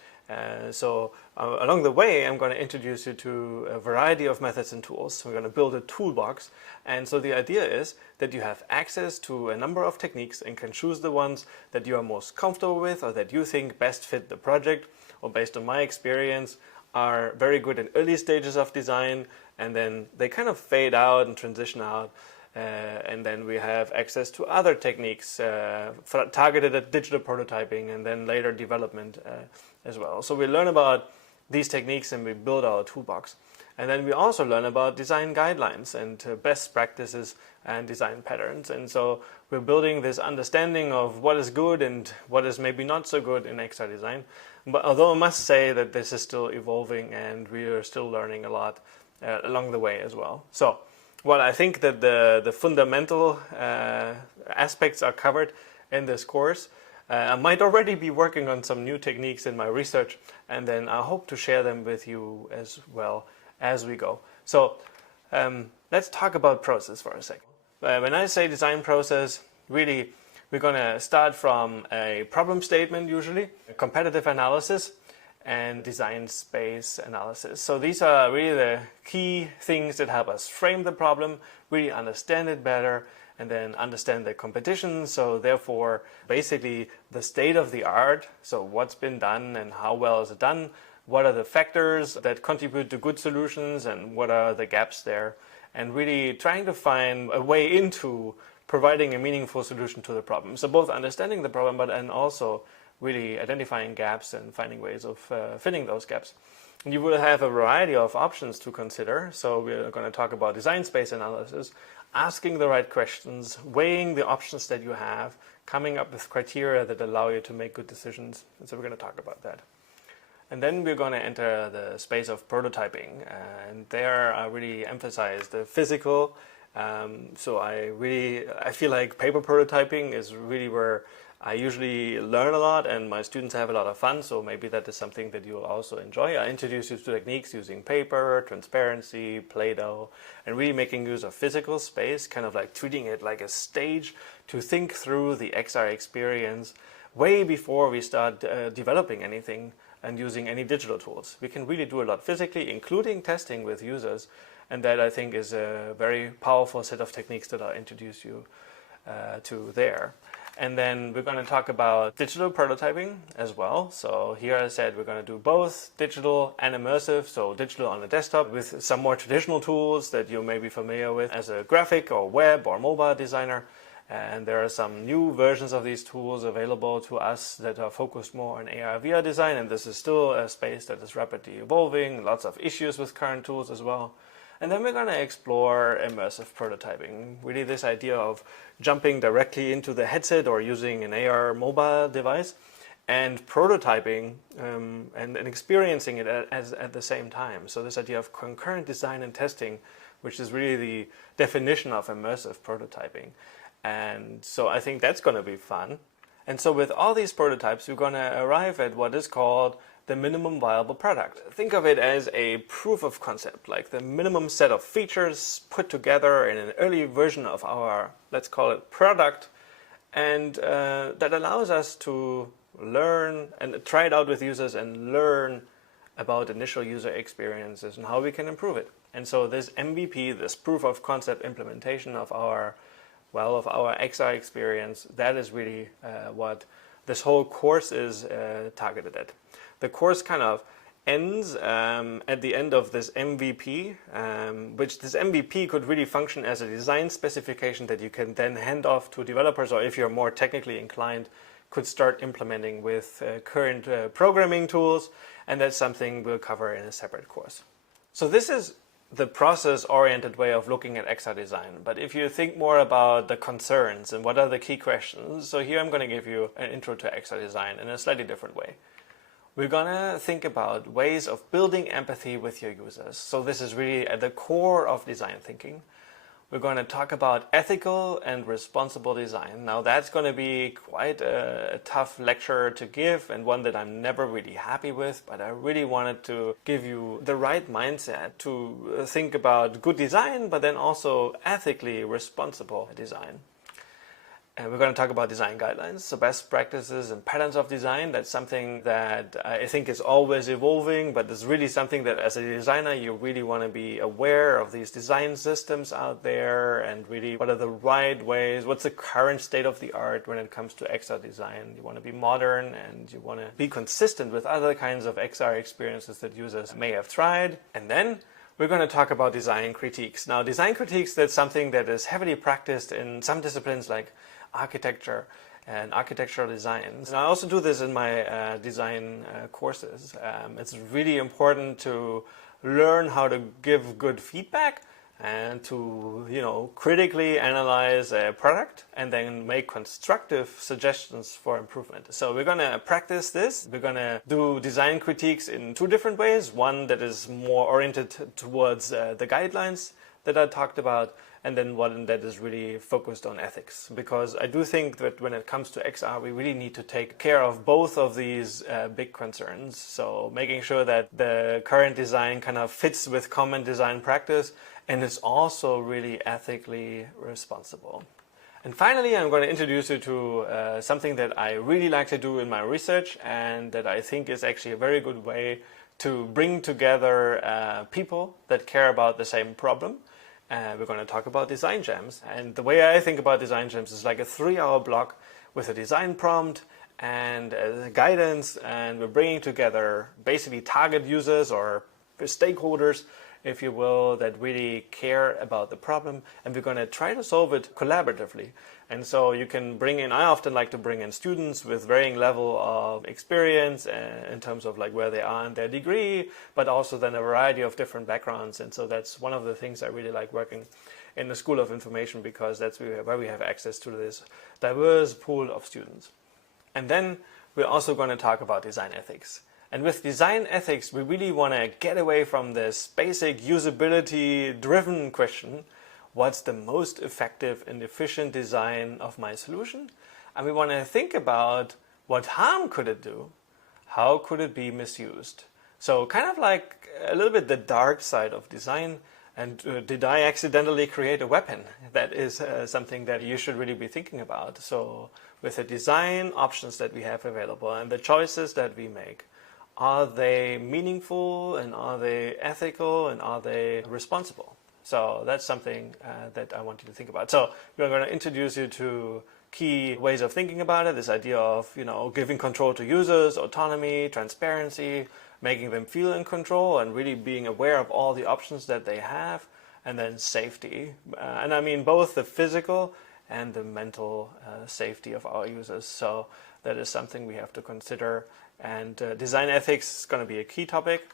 So along the way, I'm going to introduce you to a variety of methods and tools. We're going to build a toolbox. And so the idea is that you have access to a number of techniques and can choose the ones that you are most comfortable with or that you think best fit the project, or based on my experience are very good in early stages of design, and then they kind of fade out and transition out. And then we have access to other techniques targeted at digital prototyping and then later development as well. So we learn about these techniques and we build our toolbox. And then we also learn about design guidelines and best practices and design patterns. And so we're building this understanding of what is good and what is maybe not so good in XR design. But although I must say that this is still evolving and we are still learning a lot along the way as well. So while I think that the fundamental aspects are covered in this course, I might already be working on some new techniques in my research, and then I hope to share them with you as well as we go. So let's talk about process for a second. When I say design process, really we're going to start from a problem statement, usually, a competitive analysis, and design space analysis. So these are really the key things that help us frame the problem, really understand it better, and then understand the competition. So therefore, basically the state of the art, so what's been done and how well is it done, what are the factors that contribute to good solutions and what are the gaps there, and really trying to find a way into providing a meaningful solution to the problem. So both understanding the problem, but and also really identifying gaps and finding ways of filling those gaps. And you will have a variety of options to consider. So we're going to talk about design space analysis, asking the right questions, weighing the options that you have, coming up with criteria that allow you to make good decisions. And so we're going to talk about that. And then we're going to enter the space of prototyping. And there I really emphasize the physical. So I feel like paper prototyping is really where I usually learn a lot and my students have a lot of fun, so maybe that is something that you'll also enjoy. I introduce you to techniques using paper, transparency, Play-Doh, and really making use of physical space, kind of like treating it like a stage to think through the XR experience way before we start developing anything and using any digital tools. We can really do a lot physically, including testing with users, and that I think is a very powerful set of techniques that I'll introduce you to there. And then we're going to talk about digital prototyping as well. So here I said we're going to do both digital and immersive, so digital on the desktop with some more traditional tools that you may be familiar with as a graphic or web or mobile designer. And there are some new versions of these tools available to us that are focused more on AR/VR design, and this is still a space that is rapidly evolving, lots of issues with current tools as well. And then we're going to explore immersive prototyping, really this idea of jumping directly into the headset or using an AR mobile device and prototyping and experiencing it at the same time. So this idea of concurrent design and testing, which is really the definition of immersive prototyping. And so I think that's going to be fun. And so with all these prototypes, we're going to arrive at what is called the minimum viable product. Think of it as a proof of concept, like the minimum set of features put together in an early version of our, let's call it, product, and that allows us to learn and try it out with users and learn about initial user experiences and how we can improve it. And so this MVP, this proof of concept implementation of our XR experience, that is really what this whole course is targeted at. The course kind of ends at the end of this MVP, which this MVP could really function as a design specification that you can then hand off to developers, or if you're more technically inclined, could start implementing with current programming tools, and that's something we'll cover in a separate course. So this is the process-oriented way of looking at XR design. But if you think more about the concerns and what are the key questions, so here I'm going to give you an intro to XR design in a slightly different way. We're going to think about ways of building empathy with your users. So this is really at the core of design thinking. We're going to talk about ethical and responsible design. Now that's going to be quite a tough lecture to give, and one that I'm never really happy with, but I really wanted to give you the right mindset to think about good design, but then also ethically responsible design. And we're going to talk about design guidelines, so best practices and patterns of design. That's something that I think is always evolving, but it's really something that as a designer you really want to be aware of these design systems out there and really what are the right ways, what's the current state of the art when it comes to XR design. You want to be modern and you want to be consistent with other kinds of XR experiences that users may have tried. And then we're going to talk about design critiques. Now design critiques, that's something that is heavily practiced in some disciplines like architecture and architectural designs. And I also do this in my design courses. It's really important to learn how to give good feedback and to, critically analyze a product and then make constructive suggestions for improvement. So we're going to practice this. We're going to do design critiques in two different ways. One that is more oriented towards the guidelines that I talked about, and then one that is really focused on ethics. Because I do think that when it comes to XR, we really need to take care of both of these big concerns. So making sure that the current design kind of fits with common design practice and is also really ethically responsible. And finally, I'm going to introduce you to something that I really like to do in my research and that I think is actually a very good way to bring together people that care about the same problem. We're going to talk about design jams. And the way I think about design jams is like a 3-hour block with a design prompt and guidance, and we're bringing together basically target users or stakeholders, if you will, that really care about the problem, and we're going to try to solve it collaboratively. And so you can bring in, I often like to bring in students with varying level of experience in terms of like where they are in their degree, but also then a variety of different backgrounds. And so that's one of the things I really like working in the School of Information, because that's where we have access to this diverse pool of students. And then we're also going to talk about design ethics. And with design ethics, we really want to get away from this basic usability-driven question, what's the most effective and efficient design of my solution? and we want to think about what harm could it do, how could it be misused. So kind of like a little bit the dark side of design. And did I accidentally create a weapon? That is something that you should really be thinking about. So with the design options that we have available and the choices that we make, are they meaningful and are they ethical and are they responsible? So that's something that I want you to think about. So we're going to introduce you to key ways of thinking about it. This idea of, giving control to users, autonomy, transparency, making them feel in control and really being aware of all the options that they have, and then safety. And I mean both the physical and the mental safety of our users. So that is something we have to consider. And design ethics is going to be a key topic.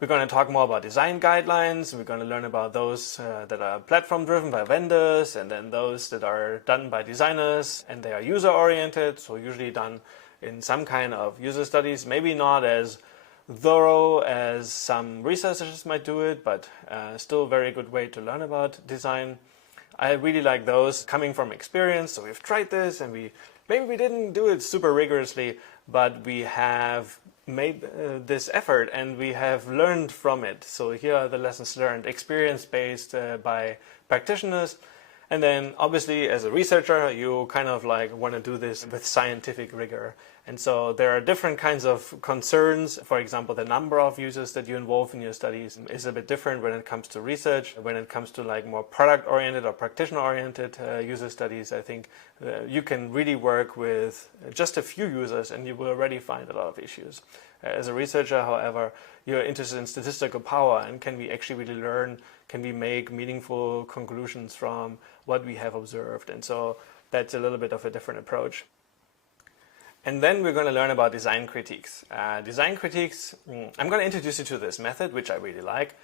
We're going to talk more about design guidelines. We're going to learn about those that are platform driven by vendors, and then those that are done by designers and they are user oriented, so usually done in some kind of user studies, maybe not as thorough as some researchers might do it, but still a very good way to learn about design. I really like those coming from experience. So we've tried this and maybe we didn't do it super rigorously, but we have made this effort and we have learned from it. So here are the lessons learned, experience-based by practitioners. And then obviously as a researcher, you kind of like want to do this with scientific rigor. And so there are different kinds of concerns. For example, the number of users that you involve in your studies is a bit different when it comes to research. When it comes to like more product-oriented or practitioner-oriented user studies, I think you can really work with just a few users and you will already find a lot of issues. As a researcher, however, you're interested in statistical power and can we actually really learn, can we make meaningful conclusions from what we have observed? And so that's a little bit of a different approach. And then we're going to learn about design critiques. Design critiques, I'm going to introduce you to this method, which I really like.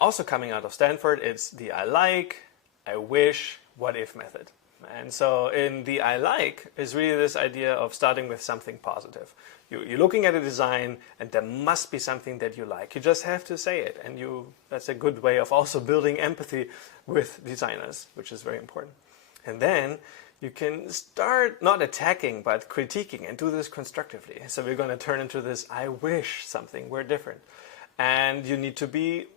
Also coming out of Stanford, it's the I like, I wish, what if method. And so in the I like is really this idea of starting with something positive. You're looking at a design and there must be something that you like. You just have to say it. And that's a good way of also building empathy with designers, which is very important. And then you can start not attacking, but critiquing and do this constructively. So we're going to turn into this, I wish something were different. And you need to be,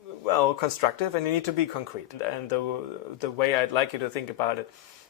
constructive and you need to be concrete. And the way I'd like you to think about it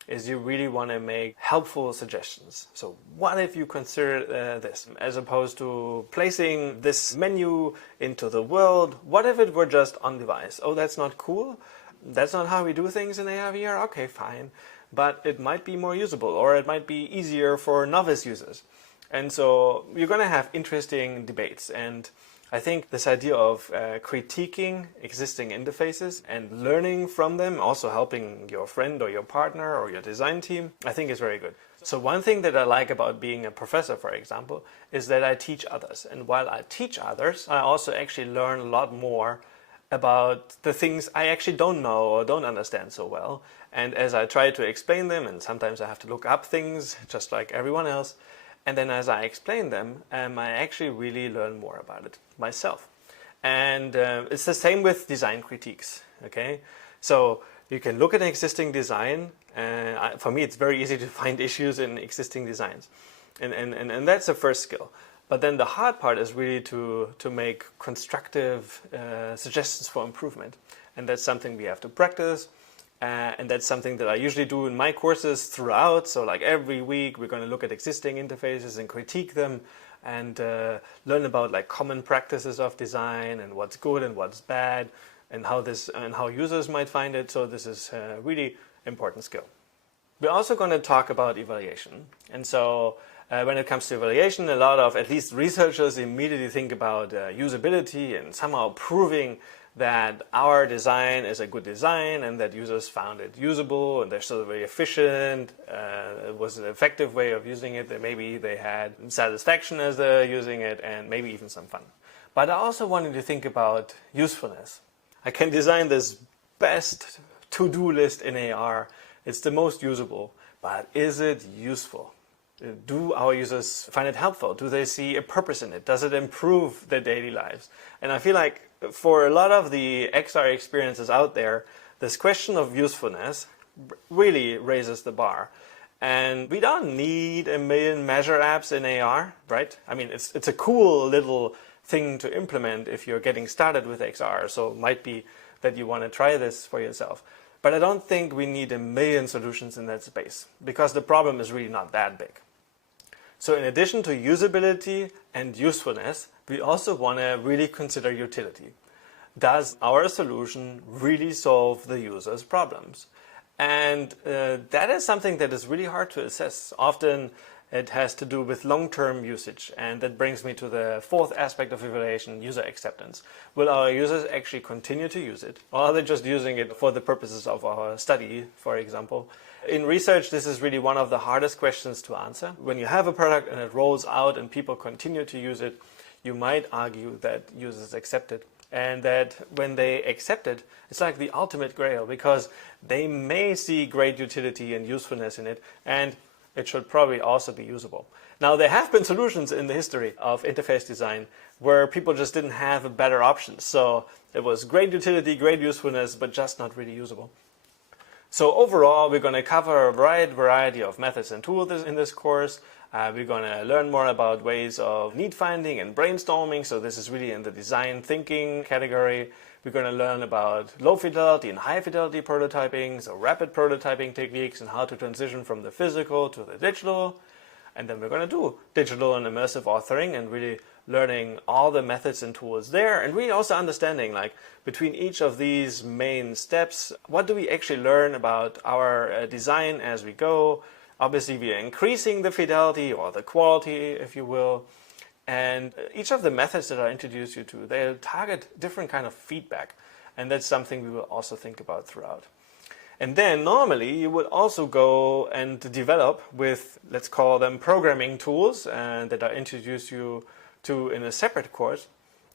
is you really want to make helpful suggestions. So what if you consider this? As opposed to placing this menu into the world, what if it were just on device? Oh, that's not cool? That's not how we do things in AR, VR? Okay, fine. But it might be more usable or it might be easier for novice users. And so you're going to have interesting debates. And I think this idea of critiquing existing interfaces and learning from them, also helping your friend or your partner or your design team, I think is very good. So one thing that I like about being a professor, for example, is that I teach others. And while I teach others, I also actually learn a lot more about the things I actually don't know or don't understand so well. And as I try to explain them, and sometimes I have to look up things just like everyone else, and then as I explain them, I actually really learn more about it myself. And it's the same with design critiques, okay? So you can look at an existing design. For me, it's very easy to find issues in existing designs. And that's the first skill. But then the hard part is really to make constructive suggestions for improvement. And that's something we have to practice. And that's something that I usually do in my courses throughout. So like every week we're going to look at existing interfaces and critique them and learn about like common practices of design and what's good and what's bad and how users might find it. So this is a really important skill. We're also going to talk about evaluation. And so when it comes to evaluation, a lot of at least researchers immediately think about usability and somehow proving that our design is a good design and that users found it usable and they're still very efficient, it was an effective way of using it, that maybe they had satisfaction as they're using it and maybe even some fun. But I also wanted to think about usefulness. I can design this best to-do list in AR, it's the most usable, but is it useful? Do our users find it helpful? Do they see a purpose in it? Does it improve their daily lives? And I feel like for a lot of the XR experiences out there, this question of usefulness really raises the bar. And we don't need a million measure apps in AR, right? I mean, it's a cool little thing to implement if you're getting started with XR. So it might be that you want to try this for yourself. But I don't think we need a million solutions in that space because the problem is really not that big. So in addition to usability and usefulness, we also want to really consider utility. Does our solution really solve the user's problems? And that is something that is really hard to assess. Often it has to do with long-term usage. And that brings me to the fourth aspect of evaluation, user acceptance. Will our users actually continue to use it? Or are they just using it for the purposes of our study, for example? In research, this is really one of the hardest questions to answer. When you have a product and it rolls out and people continue to use it, you might argue that users accept it. And that when they accept it, it's like the ultimate grail because they may see great utility and usefulness in it, and it should probably also be usable. Now, there have been solutions in the history of interface design where people just didn't have a better option. So it was great utility, great usefulness, but just not really usable. So overall, we're going to cover a wide variety of methods and tools in this course. We're going to learn more about ways of need finding and brainstorming. So this is really in the design thinking category. We're going to learn about low fidelity and high fidelity prototyping, so rapid prototyping techniques and how to transition from the physical to the digital. And then we're going to do digital and immersive authoring and really learning all the methods and tools there, and really also understanding, like, between each of these main steps, what do we actually learn about our design as we go. Obviously, we are increasing the fidelity or the quality, if you will. And each of the methods that I introduce you to, they target different kind of feedback. And that's something we will also think about throughout. And then normally you would also go and develop with, let's call them programming tools, that I introduce you to in a separate course.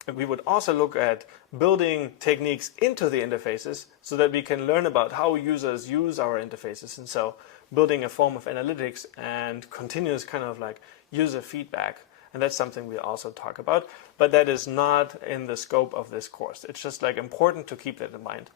And we would also look at building techniques into the interfaces so that we can learn about how users use our interfaces. And so building a form of analytics and continuous kind of like user feedback. And that's something we also talk about, but that is not in the scope of this course. It's just like important to keep that in mind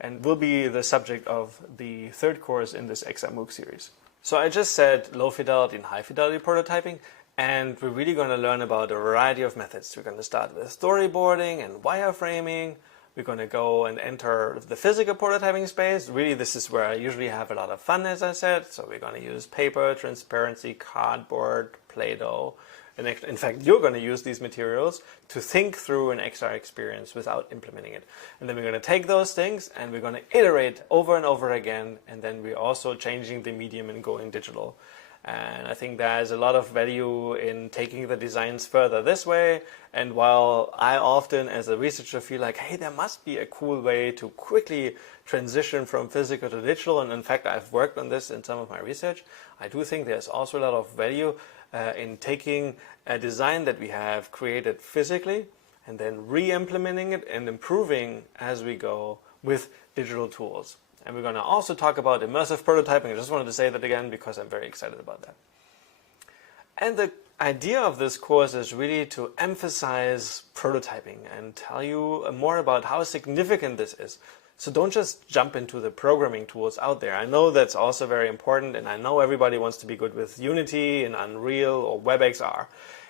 and will be the subject of the third course in this XR MOOC series. So I just said low fidelity and high fidelity prototyping, and we're really going to learn about a variety of methods. We're going to start with storyboarding and wireframing. We're going to go and enter the physical prototyping space. Really, this is where I usually have a lot of fun, as I said. So we're going to use paper, transparency, cardboard, Play-Doh. And in fact, you're going to use these materials to think through an XR experience without implementing it. And then we're going to take those things and we're going to iterate over and over again. And then we're also changing the medium and going digital. And I think there's a lot of value in taking the designs further this way. And while I often, as a researcher, feel like, hey, there must be a cool way to quickly transition from physical to digital, and in fact, I've worked on this in some of my research, I do think there's also a lot of value in taking a design that we have created physically and then re-implementing it and improving as we go with digital tools. And we're going to also talk about immersive prototyping. I just wanted to say that again because I'm very excited about that. And the idea of this course is really to emphasize prototyping and tell you more about how significant this is. So don't just jump into the programming tools out there. I know that's also very important, and I know everybody wants to be good with Unity and Unreal or WebXR.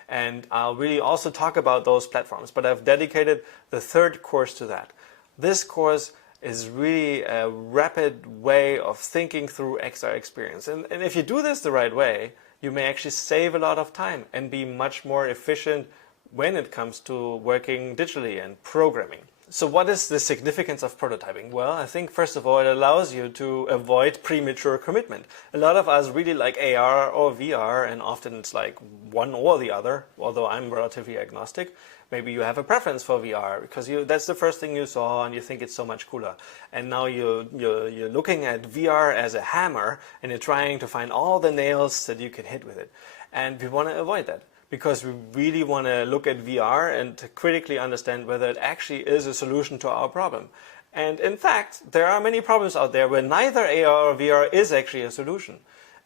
And I'll really also talk about those platforms, but I've dedicated the third course to that. This course is really a rapid way of thinking through XR experience. And if you do this the right way, you may actually save a lot of time and be much more efficient when it comes to working digitally and programming. So what is the significance of prototyping? Well, I think first of all, it allows you to avoid premature commitment. A lot of us really like AR or VR, and often it's like one or the other, although I'm relatively agnostic. Maybe you have a preference for VR because that's the first thing you saw and you think it's so much cooler. And now you're looking at VR as a hammer and you're trying to find all the nails that you can hit with it. And we want to avoid that, because we really want to look at VR and to critically understand whether it actually is a solution to our problem. And in fact, there are many problems out there where neither AR or VR is actually a solution.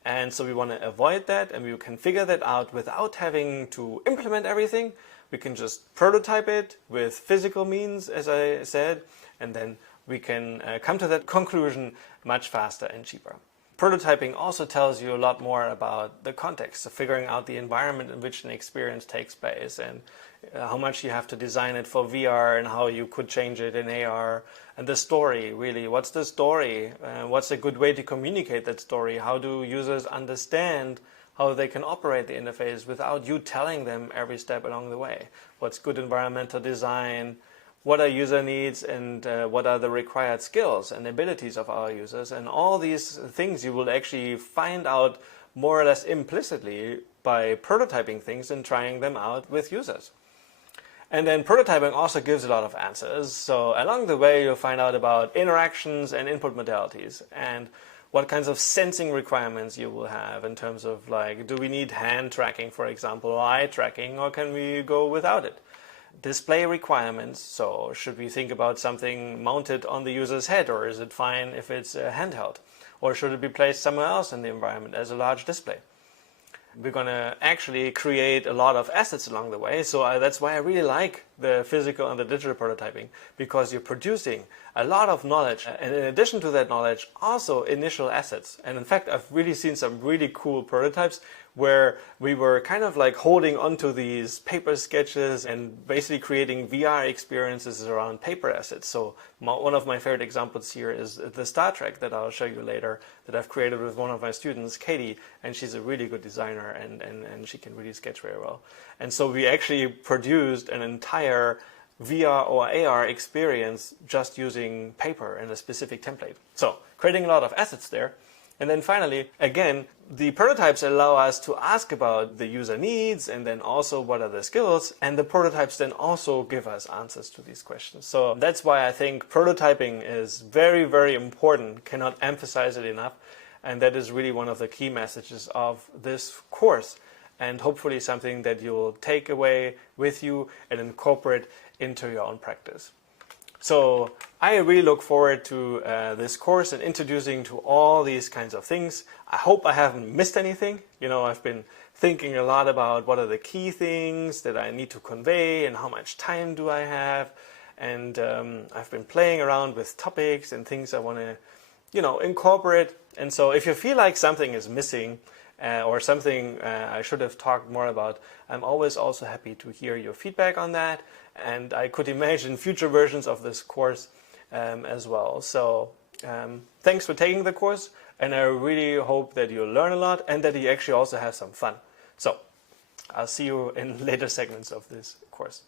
And so we want to avoid that, and we can figure that out without having to implement everything. We can just prototype it with physical means, as I said, and then we can come to that conclusion much faster and cheaper. prototyping also tells you a lot more about the context, so figuring out the environment in which an experience takes place and how much you have to design it for VR and how you could change it in AR. And the story, really, what's the story? What's a good way to communicate that story? How do users understand how they can operate the interface without you telling them every step along the way? What's good environmental design? What are user needs, and what are the required skills and abilities of our users? And all these things you will actually find out more or less implicitly by prototyping things and trying them out with users. And then prototyping also gives a lot of answers. So along the way, you'll find out about interactions and input modalities and what kinds of sensing requirements you will have in terms of, like, do we need hand tracking, for example, or eye tracking, or can we go without it? Display requirements, so should we think about something mounted on the user's head, or is it fine if it's handheld? Or should it be placed somewhere else in the environment as a large display? We're going to actually create a lot of assets along the way, so that's why I really like the physical and the digital prototyping, because you're producing a lot of knowledge, and in addition to that knowledge, also initial assets. And in fact, I've really seen some really cool prototypes where we were kind of like holding onto these paper sketches and basically creating VR experiences around paper assets. So one of my favorite examples here is the Star Trek that I'll show you later, that I've created with one of my students, Katie, and she's a really good designer and she can really sketch very well. And so we actually produced an entire VR or AR experience just using paper and a specific template. So creating a lot of assets there. And then finally, again, the prototypes allow us to ask about the user needs and then also what are the skills, and the prototypes then also give us answers to these questions. So that's why I think prototyping is very, very important, cannot emphasize it enough, and that is really one of the key messages of this course, and hopefully something that you'll take away with you and incorporate into your own practice. So I really look forward to this course and introducing to all these kinds of things. I hope I haven't missed anything. You know, I've been thinking a lot about what are the key things that I need to convey and how much time do I have. And I've been playing around with topics and things I want to, you know, incorporate. And so if you feel like something is missing or something I should have talked more about, I'm always also happy to hear your feedback on that. And I could imagine future versions of this course as well. So thanks for taking the course, and I really hope that you'll learn a lot and that you actually also have some fun. So I'll see you in later segments of this course.